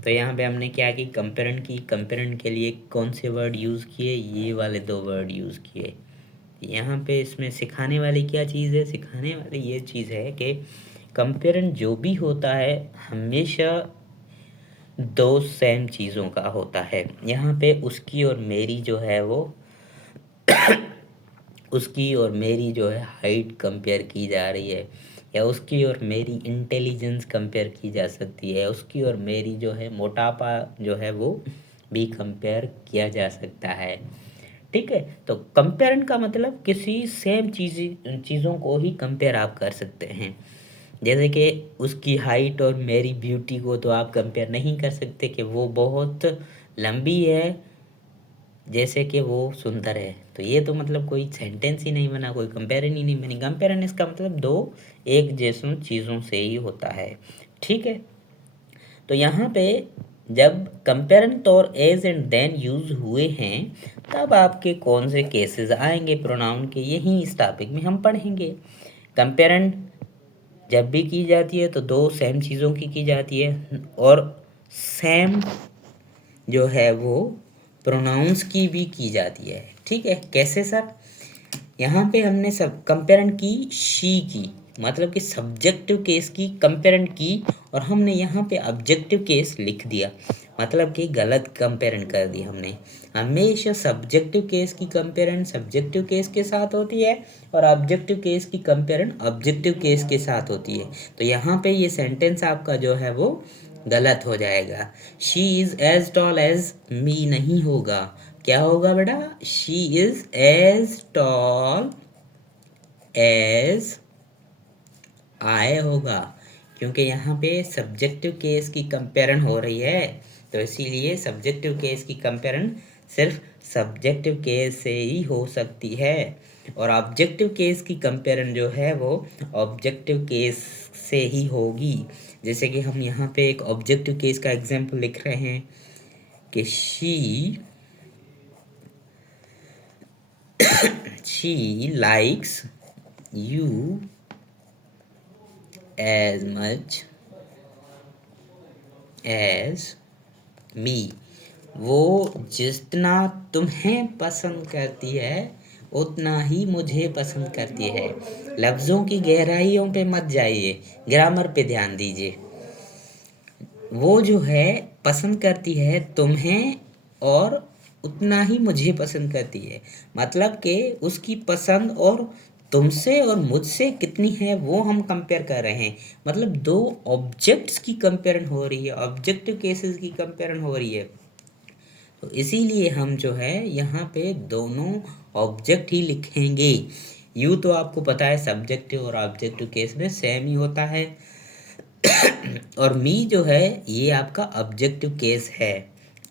तो यहाँ पे हमने क्या की, कंपेयरन के लिए कौन से वर्ड यूज़ किए, ये वाले दो वर्ड यूज़ किए। यहाँ पे इसमें सिखाने वाली क्या चीज़ है, सिखाने वाली ये चीज़ है कि कंपेयरन जो भी होता है हमेशा दो सेम चीज़ों का होता है। यहाँ पे उसकी और मेरी जो है वो उसकी और मेरी जो है हाइट कंपेयर की जा रही है, या उसकी और मेरी इंटेलिजेंस कंपेयर की जा सकती है, उसकी और मेरी जो है मोटापा जो है वो भी कंपेयर किया जा सकता है। ठीक है, तो कंपेयरन का मतलब किसी सेम चीज़ों को ही कंपेयर आप कर सकते हैं। जैसे कि उसकी हाइट और मेरी ब्यूटी को तो आप कंपेयर नहीं कर सकते कि वो बहुत लंबी है जैसे कि वो सुंदर है, तो ये तो मतलब कोई सेंटेंस ही नहीं बना, कोई कंपेरिजन ही नहीं बनी। कंपेरिजन इसका मतलब दो एक जैसों चीज़ों से ही होता है, ठीक है। तो यहाँ पे जब कंपेरेंट और एज एंड देन यूज हुए हैं, तब आपके कौन से केसेस आएंगे प्रोनाउन के, यही इस टॉपिक में हम पढ़ेंगे। कंपेरेंट जब भी की जाती है तो दो सेम चीज़ों की जाती है, और सेम जो है वो प्रोनाउंस की भी की जाती है, ठीक है। कैसे सर? यहाँ पे हमने सब कंपेरेंट की शी की, मतलब कि सब्जेक्टिव केस की कंपेरेंट की, और हमने यहाँ पे ऑब्जेक्टिव केस लिख दिया, मतलब कि गलत कंपेरेंट कर दी हमने। हमेशा सब्जेक्टिव केस की कंपेरेंट सब्जेक्टिव केस के साथ होती है, और ऑब्जेक्टिव केस की कंपेरेंट ऑब्जेक्टिव केस के साथ होती है। तो यहाँ पे ये सेंटेंस आपका जो है वो गलत हो जाएगा। She is as tall as me नहीं होगा, क्या होगा बेटा? She is as tall as I होगा, क्योंकि यहाँ पे सब्जेक्टिव केस की कंपेरिजन हो रही है, तो इसीलिए सब्जेक्टिव केस की कंपेरिजन सिर्फ सब्जेक्टिव केस से ही हो सकती है, और ऑब्जेक्टिव केस की कंपेरिजन जो है वो ऑब्जेक्टिव केस से ही होगी। जैसे कि हम यहाँ पे एक ऑब्जेक्टिव केस का एग्जांपल लिख रहे हैं कि she likes you as much as me, वो जितना तुम्हें पसंद करती है उतना ही मुझे पसंद करती है। लफ्ज़ों की गहराइयों पे मत जाइए, ग्रामर पे ध्यान दीजिए। वो जो है पसंद करती है तुम्हें, और उतना ही मुझे पसंद करती है, मतलब कि उसकी पसंद और तुमसे और मुझसे कितनी है वो हम कंपेयर कर रहे हैं। मतलब दो ऑब्जेक्ट्स की कंपेरिजन हो रही है, ऑब्जेक्टिव केसेस की कंपेरिजन हो रही है। तो इसीलिए हम जो है यहाँ पे दोनों ऑब्जेक्ट ही लिखेंगे। यूँ तो आपको पता है सब्जेक्टिव और ऑब्जेक्टिव केस में सेम ही होता है, और मी जो है ये आपका ऑब्जेक्टिव केस है,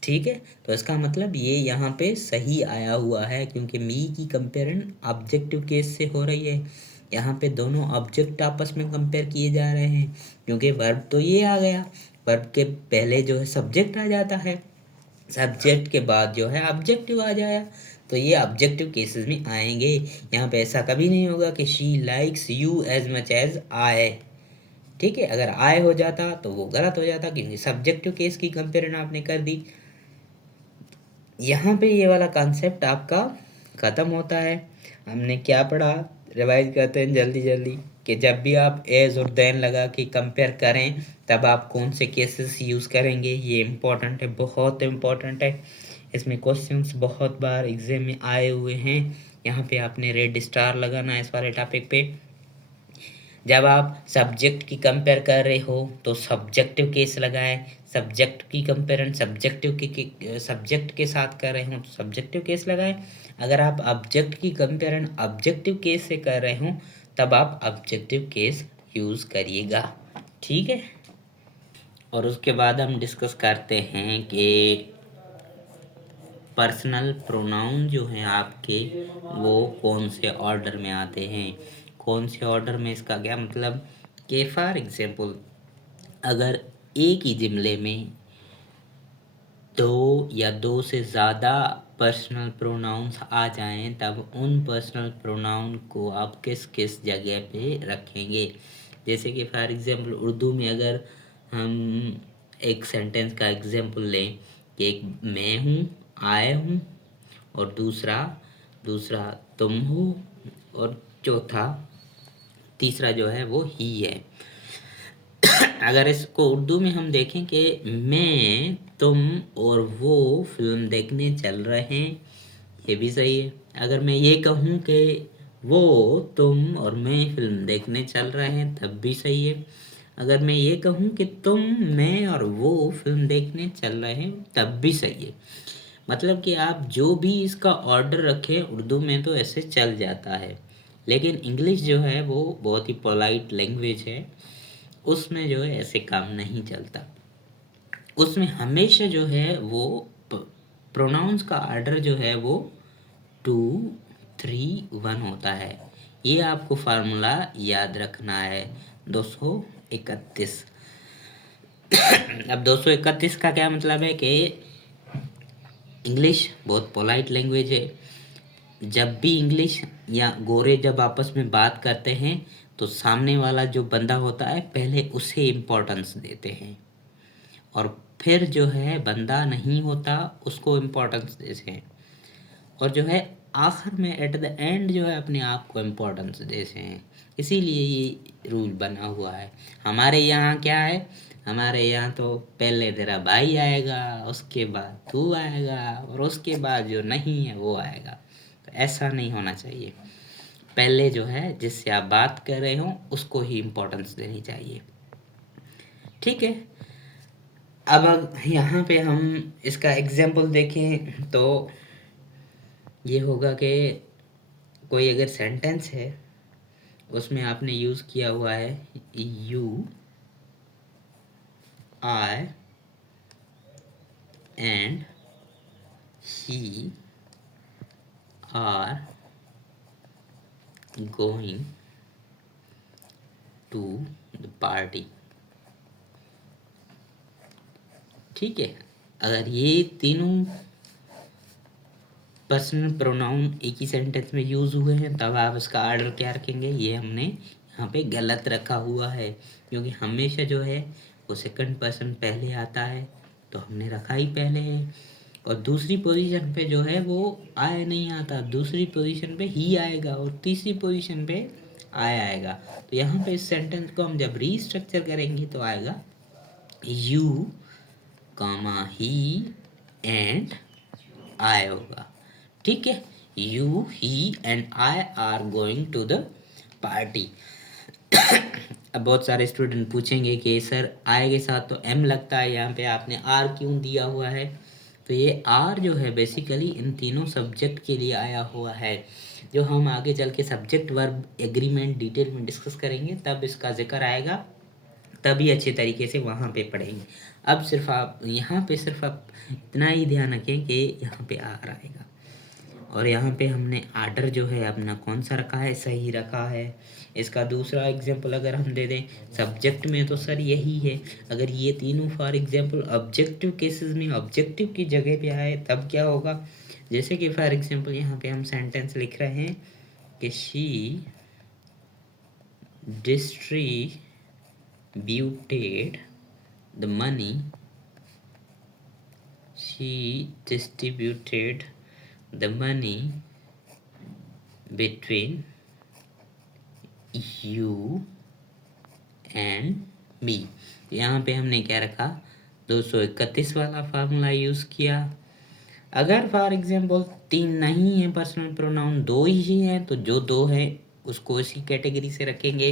ठीक है। तो इसका मतलब ये यहाँ पे सही आया हुआ है, क्योंकि मी की कंपेरिजन ऑब्जेक्टिव केस से हो रही है। यहाँ पे दोनों ऑब्जेक्ट आपस में कंपेयर किए जा रहे हैं, क्योंकि वर्ब तो ये आ गया, वर्ब के पहले जो है सब्जेक्ट आ जाता है, सब्जेक्ट के बाद जो है ऑब्जेक्टिव आ जाया, तो ये ऑब्जेक्टिव केसेस में आएंगे। यहाँ पे ऐसा कभी नहीं होगा कि she likes you as much as I, ठीक है। अगर आय हो जाता तो वो गलत हो जाता, क्योंकि सब्जेक्टिव केस की कंपेरिजन आपने कर दी। यहाँ पे ये वाला कॉन्सेप्ट आपका ख़त्म होता है। हमने क्या पढ़ा, रिवाइज करते हैं जल्दी जल्दी, कि जब भी आप एज और देन लगा के कंपेयर करें तब आप कौन से केसेस यूज़ करेंगे, ये इम्पोर्टेंट है, बहुत इम्पोर्टेंट है। इसमें क्वेश्चंस बहुत बार एग्जाम में आए हुए हैं, यहाँ पे आपने रेड स्टार लगाना है इस वाले टॉपिक पे। जब आप सब्जेक्ट की कंपेयर कर रहे हो तो सब्जेक्टिव केस लगाए, सब्जेक्ट की कंपेरिजन सब्जेक्ट के साथ कर रहे हो तो सब्जेक्टिव केस लगाए। अगर आप ऑब्जेक्ट की कंपेरिजन ऑब्जेक्टिव केस से कर रहे हो तब आप ऑब्जेक्टिव केस यूज़ करिएगा, ठीक है। और उसके बाद हम डिस्कस करते हैं कि पर्सनल प्रोनाउन जो हैं आपके वो कौन से ऑर्डर में आते हैं। कौन से ऑर्डर में, इसका क्या मतलब कि फॉर एग्जांपल अगर एक ही जुमले में दो या दो से ज़्यादा पर्सनल प्रोनाउंस आ जाएं, तब उन पर्सनल प्रोनाउन को आप किस किस जगह पे रखेंगे। जैसे कि फॉर एग्जांपल उर्दू में अगर हम एक सेंटेंस का एग्जांपल लें कि एक मैं हूँ, आए हूँ, और दूसरा दूसरा तुम हो, और चौथा तीसरा जो है वो ही है। अगर इसको उर्दू में हम देखें कि मैं, तुम और वो फिल्म देखने चल रहे हैं, ये भी सही है। अगर मैं ये कहूँ कि वो, तुम और मैं फिल्म देखने चल रहे हैं, तब भी सही है। अगर मैं ये कहूँ कि तुम, मैं और वो फिल्म देखने चल रहे हैं, तब भी सही है। मतलब कि आप जो भी इसका ऑर्डर रखें उर्दू में तो ऐसे चल जाता है, लेकिन इंग्लिश जो है वो बहुत ही पोलाइट लैंग्वेज है, उसमें जो है ऐसे काम नहीं चलता। उसमें हमेशा जो है वो प्रोनाउंस का ऑर्डर जो है वो 2, 3, 1 होता है। ये आपको फार्मूला याद रखना है। 231। अब 231 का क्या मतलब है कि इंग्लिश बहुत पोलाइट लैंग्वेज है। जब भी इंग्लिश या गोरे जब आपस में बात करते हैं तो सामने वाला जो बंदा होता है पहले उसे इम्पोर्टेंस देते हैं, और फिर जो है बंदा नहीं होता उसको इम्पोर्टेंस देते हैं, और जो है आखिर में एट द एंड जो है अपने आप को इम्पोर्टेंस देते हैं। इसीलिए ये रूल बना हुआ है। हमारे यहाँ क्या है, हमारे यहाँ तो पहले तेरा भाई आएगा, उसके बाद तू आएगा, और उसके बाद जो नहीं है वो आएगा। तो ऐसा नहीं होना चाहिए। पहले जो है जिससे आप बात कर रहे हो उसको ही इम्पोर्टेंस देनी चाहिए। ठीक है। अब यहाँ पे हम इसका एग्जाम्पल देखें तो ये होगा कि कोई अगर सेंटेंस है उसमें आपने यूज़ किया हुआ है you, I and he are going to the party. ठीक है। अगर ये तीनों पर्सनल प्रोनाउन एक ही सेंटेंस में यूज़ हुए हैं तब आप इसका ऑर्डर क्या रखेंगे। ये हमने यहाँ पे गलत रखा हुआ है, क्योंकि हमेशा जो है वो सेकंड पर्सन पहले आता है, तो हमने रखा ही पहले है। और दूसरी पोजीशन पे जो है वो आय नहीं आता, दूसरी पोजीशन पे ही आएगा और तीसरी पोजीशन पे आय आएगा। तो यहाँ पे इस सेंटेंस को हम जब रीस्ट्रक्चर करेंगे तो आएगा यू कामा ही एंड आई होगा। ठीक है। You, he and I are going to the party. अब बहुत सारे स्टूडेंट पूछेंगे कि सर आई के साथ तो एम लगता है, यहाँ पे आपने आर क्यों दिया हुआ है। तो ये आर जो है बेसिकली इन तीनों सब्जेक्ट के लिए आया हुआ है। जो हम आगे चल के सब्जेक्ट वर्ब एग्रीमेंट डिटेल में डिस्कस करेंगे तब इसका जिक्र आएगा, तभी अच्छे तरीके से वहाँ पे पढ़ेंगे। अब सिर्फ आप यहाँ पे सिर्फ आप इतना ही ध्यान रखें कि यहाँ पे आर आएगा, और यहाँ पे हमने आर्डर जो है अपना कौन सा रखा है, सही रखा है। इसका दूसरा एग्जांपल अगर हम दे दें सब्जेक्ट में तो सर यही है। अगर ये तीनों फॉर एग्जांपल ऑब्जेक्टिव केसेस में ऑब्जेक्टिव की जगह पे आए तब क्या होगा। जैसे कि फॉर एग्जांपल यहाँ पे हम सेंटेंस लिख रहे हैं कि she distributed the money, she distributed the money between you and me। यहाँ पे हमने क्या रखा, 231 वाला फार्मूला यूज़ किया। अगर फॉर एग्जांपल 3 नहीं है पर्सनल प्रोनाउन, 2 ही हैं, तो जो 2 है उसको इसी कैटेगरी से रखेंगे।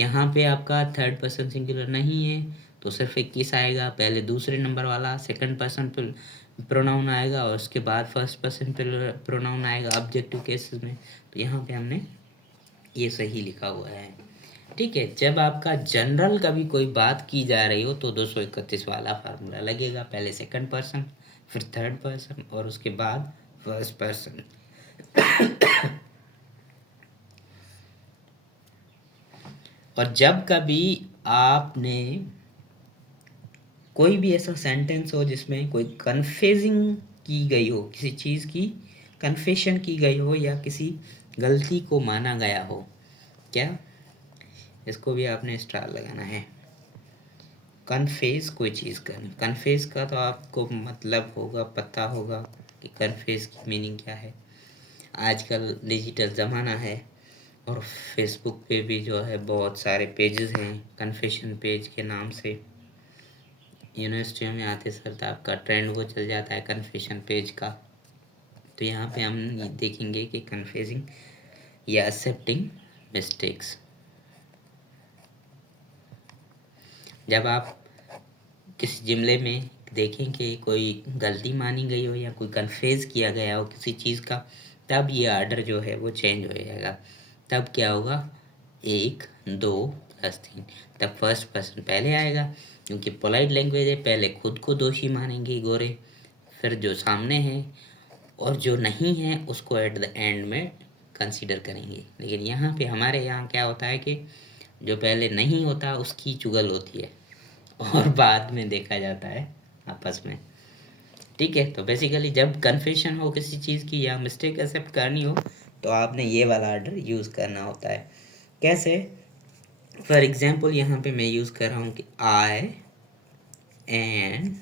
यहाँ पे आपका थर्ड पर्सन सिंगुलर नहीं है तो सिर्फ 21 आएगा, पहले दूसरे नंबर वाला सेकंड पर्सन प्रोनाउन आएगा और उसके बाद फर्स्ट पर्सन प्रोनाउन आएगा ऑब्जेक्टिव केसेस में। तो यहाँ पे हमने ये सही लिखा हुआ है। ठीक है। जब आपका जनरल कभी कोई बात की जा रही हो तो 231 वाला फार्मूला लगेगा, पहले सेकंड पर्सन फिर थर्ड पर्सन और उसके बाद फर्स्ट पर्सन। और जब कभी आपने कोई भी ऐसा सेंटेंस हो जिसमें कोई कन्फेजिंग की गई हो, किसी चीज़ की कन्फेशन की गई हो या किसी गलती को माना गया हो, क्या इसको भी आपने स्टार लगाना है। कन्फेस कोई चीज़ करनी, कन्फेस का तो आपको मतलब होगा, पता होगा कि कन्फेस की मीनिंग क्या है। आजकल डिजिटल ज़माना है और फेसबुक पे भी जो है बहुत सारे पेजेस हैं कन्फेशन पेज के नाम से। यूनिवर्सिटी में आते सर तो आपका ट्रेंड वो चल जाता है कन्फेशन पेज का। तो यहाँ पे हम ये देखेंगे कि कन्फेसिंग या एक्सेप्टिंग मिस्टेक्स। जब आप किसी जुमले में देखें कि कोई गलती मानी गई हो या कोई कन्फेस किया गया हो किसी चीज़ का, तब ये आर्डर जो है वो चेंज हो जाएगा। तब क्या होगा, 1, 2 + 3, तब फर्स्ट पर्सन पहले आएगा, क्योंकि पोलाइट लैंग्वेज है, पहले खुद को दोषी मानेंगे गोरे, फिर जो सामने है, और जो नहीं है उसको एट द एंड में कंसीडर करेंगे। लेकिन यहाँ पे हमारे यहाँ क्या होता है कि जो पहले नहीं होता उसकी चुगल होती है और बाद में देखा जाता है आपस में। ठीक है, तो बेसिकली जब कन्फेशन हो किसी चीज़ की या मिस्टेक एक्सेप्ट करनी हो तो आपने ये वाला ऑर्डर यूज़ करना होता है। कैसे? फॉर एग्जाम्पल यहाँ पे मैं यूज़ कर रहा हूँ कि I and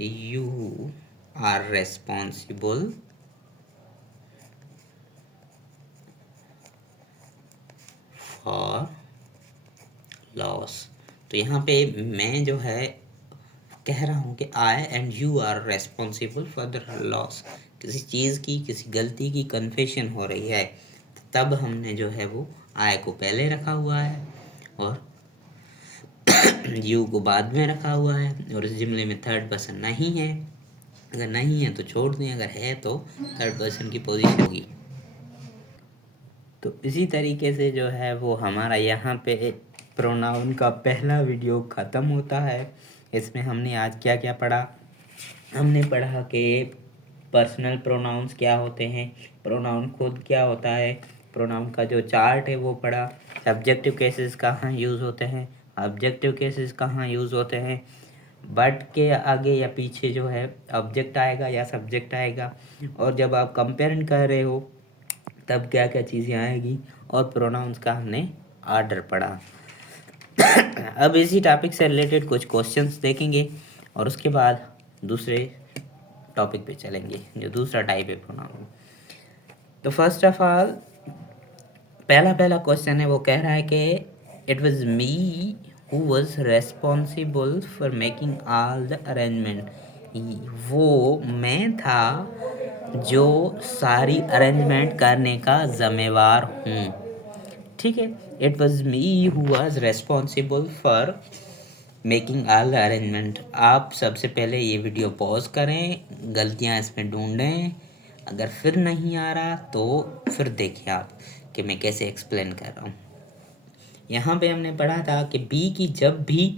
you are responsible for loss. तो यहाँ पे मैं जो है कह रहा हूँ कि I and you are responsible for the loss. किसी चीज़ की, किसी गलती की कन्फेशन हो रही है, तब हमने जो है वो आई को पहले रखा हुआ है और यू को बाद में रखा हुआ है। और इस जुमले में थर्ड पर्सन नहीं है, अगर नहीं है तो छोड़ दें, अगर है तो थर्ड पर्सन की पोजीशन होगी। तो इसी तरीके से जो है वो हमारा यहाँ पे प्रोनाउन का पहला वीडियो ख़त्म होता है। इसमें हमने आज क्या क्या पढ़ा? हमने पढ़ा कि पर्सनल प्रोनाउंस क्या होते हैं, प्रोनाउन खुद क्या होता है, प्रोनाउन का जो चार्ट है वो पढ़ा, सब्जेक्टिव केसेस कहाँ यूज़ होते हैं, ऑब्जेक्टिव केसेस कहाँ यूज़ होते हैं, बट के आगे या पीछे जो है ऑब्जेक्ट आएगा या सब्जेक्ट आएगा, और जब आप कंपेयर कर रहे हो तब क्या क्या चीज़ें आएगी, और प्रोनाउंस का हमने ऑर्डर पढ़ा। अब इसी टॉपिक से रिलेटेड कुछ क्वेश्चंस देखेंगे और उसके बाद दूसरे टॉपिक पे चलेंगे जो दूसरा टाइप है प्रोनाउन। तो फर्स्ट ऑफ ऑल पहला क्वेश्चन है, वो कह रहा है कि it was me who was responsible for making all the arrangement. वो मैं था जो सारी अरेंजमेंट करने का ज़िम्मेवार हूँ। ठीक है, it was me who was responsible for making all the arrangement. आप सबसे पहले ये वीडियो पॉज करें, गलतियाँ इसमें ढूंढें, अगर फिर नहीं आ रहा तो फिर देखिए आप कि मैं कैसे एक्सप्लेन कर रहा हूँ। यहाँ पे हमने पढ़ा था कि बी की जब भी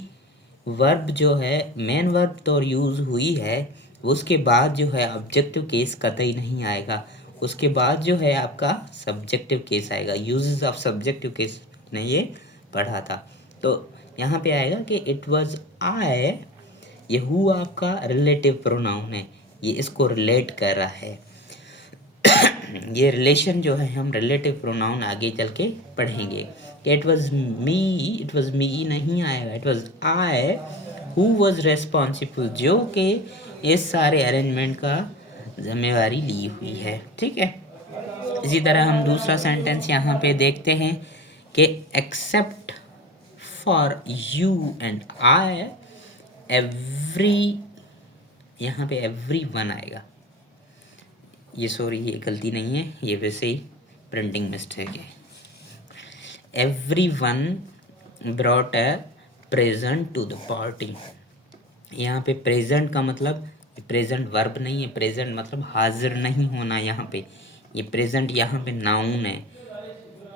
वर्ब जो है मेन वर्ब तो यूज़ हुई है, उसके बाद जो है ऑब्जेक्टिव केस कतई नहीं आएगा, उसके बाद जो है आपका सब्जेक्टिव केस आएगा। यूजेस ऑफ सब्जेक्टिव केस ने ये पढ़ा था। तो यहाँ पे आएगा कि इट वाज आई, ये हु आपका रिलेटिव प्रोनाउन है, ये इसको रिलेट कर रहा है। ये रिलेशन जो है हम रिलेटिव प्रोनाउन आगे चल के पढ़ेंगे कि इट वाज मी नहीं आएगा, it was I who was responsible, जो कि इस सारे अरेंजमेंट का जिम्मेवारी ली हुई है। ठीक है, इसी तरह हम दूसरा सेंटेंस यहाँ पे देखते हैं कि accept for you and I every, यहाँ पे एवरी वन आएगा। ये सॉरी, ये गलती नहीं है, ये वैसे ही प्रिंटिंग मिस्टेक है। Every one brought a present to the party. यहाँ पे प्रेजेंट का मतलब प्रेजेंट वर्ब नहीं है, प्रेजेंट मतलब हाजिर नहीं होना। यहाँ पे ये प्रेजेंट यहाँ पे नाउन है।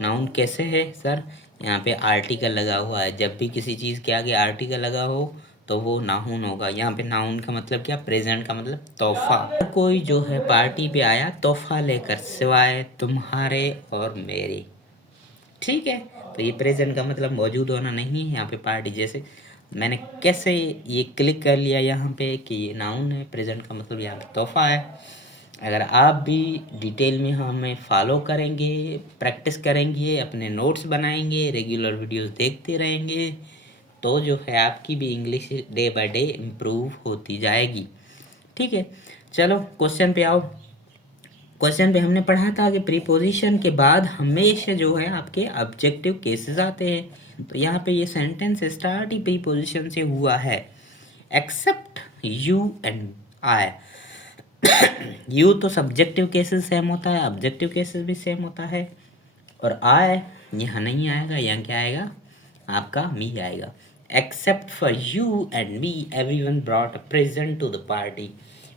नाउन कैसे है सर? यहाँ पे आर्टिकल लगा हुआ है, जब भी किसी चीज़ के आगे आर्टिकल लगा हो तो वो नाउन होगा। यहाँ पे नाउन का मतलब क्या? प्रेजेंट का मतलब तोहफा। कोई जो है पार्टी पे आया तोहफा लेकर, सिवाय तुम्हारे और मेरे। ठीक है, तो ये प्रेजेंट का मतलब मौजूद होना नहीं है यहाँ पे पार्टी। जैसे मैंने कैसे ये क्लिक कर लिया यहाँ पे कि ये नाउन है, प्रेजेंट का मतलब यहाँ पे तोहफा है। अगर आप भी डिटेल में हमें फॉलो करेंगे, प्रैक्टिस करेंगे, अपने नोट्स बनाएंगे, रेगुलर वीडियोस देखते रहेंगे, तो जो है आपकी भी English day by day improve होती जाएगी। ठीक है, चलो क्वेश्चन पे आओ। क्वेश्चन पे हमने पढ़ा था कि प्रीपोजिशन के बाद हमेशा जो है आपके ऑब्जेक्टिव केसेस आते हैं। तो यहाँ पे ये सेंटेंस स्टार्ट ही प्रीपोजिशन से हुआ है, except you and I. You तो सब्जेक्टिव केसेस सेम होता है, ऑब्जेक्टिव केसेस भी सेम होता है, और आई यहाँ नहीं आएगा, यहाँ क्या आएगा? आपका मी आएगा। Except for you and me everyone brought a present to the party.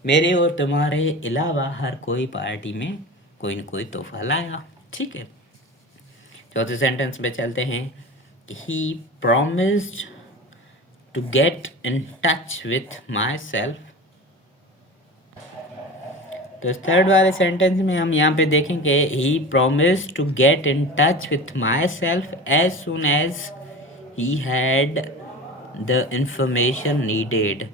मेरे और तुम्हारे अलावा हर कोई पार्टी में कोई न कोई तोहफा लाया। ठीक है, चौथे सेंटेंस पे चलते हैं। He promised to get in touch with my self तो इस थर्ड वाले सेंटेंस में हम यहाँ पे देखेंगे he promise to get in touch with my self as soon as he had the information needed.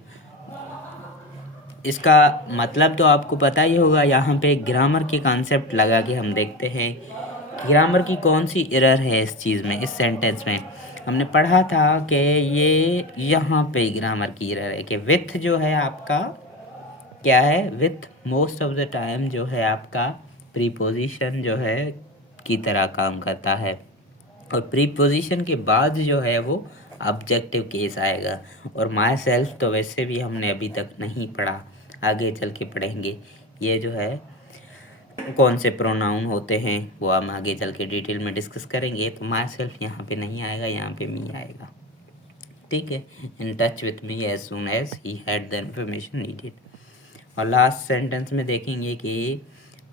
इसका मतलब तो आपको पता ही होगा। यहाँ पे ग्रामर के कॉन्सेप्ट लगा के हम देखते हैं ग्रामर की कौन सी एरर है इस चीज़ में, इस सेंटेंस में। हमने पढ़ा था कि ये यहाँ पे ग्रामर की एरर है कि विथ जो है आपका क्या है, with most of the time जो है आपका प्रीपोजिशन जो है की तरह काम करता है, और प्रीपोजिशन के बाद जो है वो ऑब्जेक्टिव केस आएगा। और माई सेल्फ तो वैसे भी हमने अभी तक नहीं पढ़ा, आगे चल के पढ़ेंगे। ये जो है कौन से प्रोनाउन होते हैं वो हम आगे चल के डिटेल में डिस्कस करेंगे। तो माई सेल्फ यहाँ पे नहीं आएगा, यहाँ पे मी आएगा, ठीक है। In touch with me as soon as he had the information needed. और लास्ट सेंटेंस में देखेंगे कि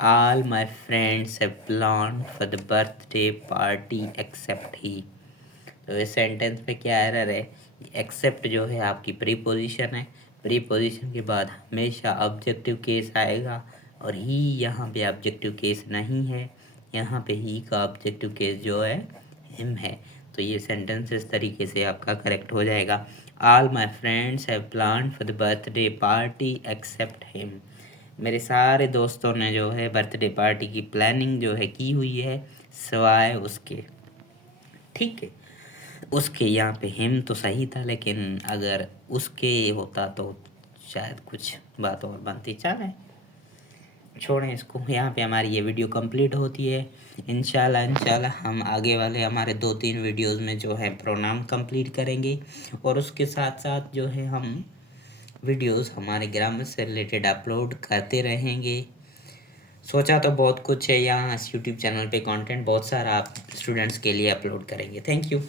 all my friends have planned for the birthday party except he. तो इस सेंटेंस में क्या एरर है, एक्सेप्ट जो है आपकी प्रीपोजिशन है, प्रीपोजिशन के बाद हमेशा ऑब्जेक्टिव केस आएगा, और ही यहाँ पे ऑब्जेक्टिव केस नहीं है, यहाँ पे ही का ऑब्जेक्टिव केस जो है हिम है। तो ये सेंटेंस इस तरीके से आपका करेक्ट हो जाएगा। All my friends have planned for the birthday party except him. मेरे सारे दोस्तों ने जो है बर्थडे पार्टी की प्लानिंग जो है की हुई है सिवाय उसके, ठीक है। उसके यहाँ पे हिम तो सही था, लेकिन अगर उसके होता तो शायद कुछ बात और बनती। चलें छोड़ें इसको, यहाँ पे हमारी ये वीडियो कंप्लीट होती है। इंशाल्लाह हम आगे वाले हमारे 2-3 वीडियोस में जो है प्रोनाउन कंप्लीट करेंगे, और उसके साथ साथ जो है हम वीडियोस हमारे ग्रामर से रिलेटेड अपलोड करते रहेंगे। सोचा तो बहुत कुछ है यहाँ इस यूट्यूब चैनल पे, कंटेंट बहुत सारा आप स्टूडेंट्स के लिए अपलोड करेंगे। Thank you.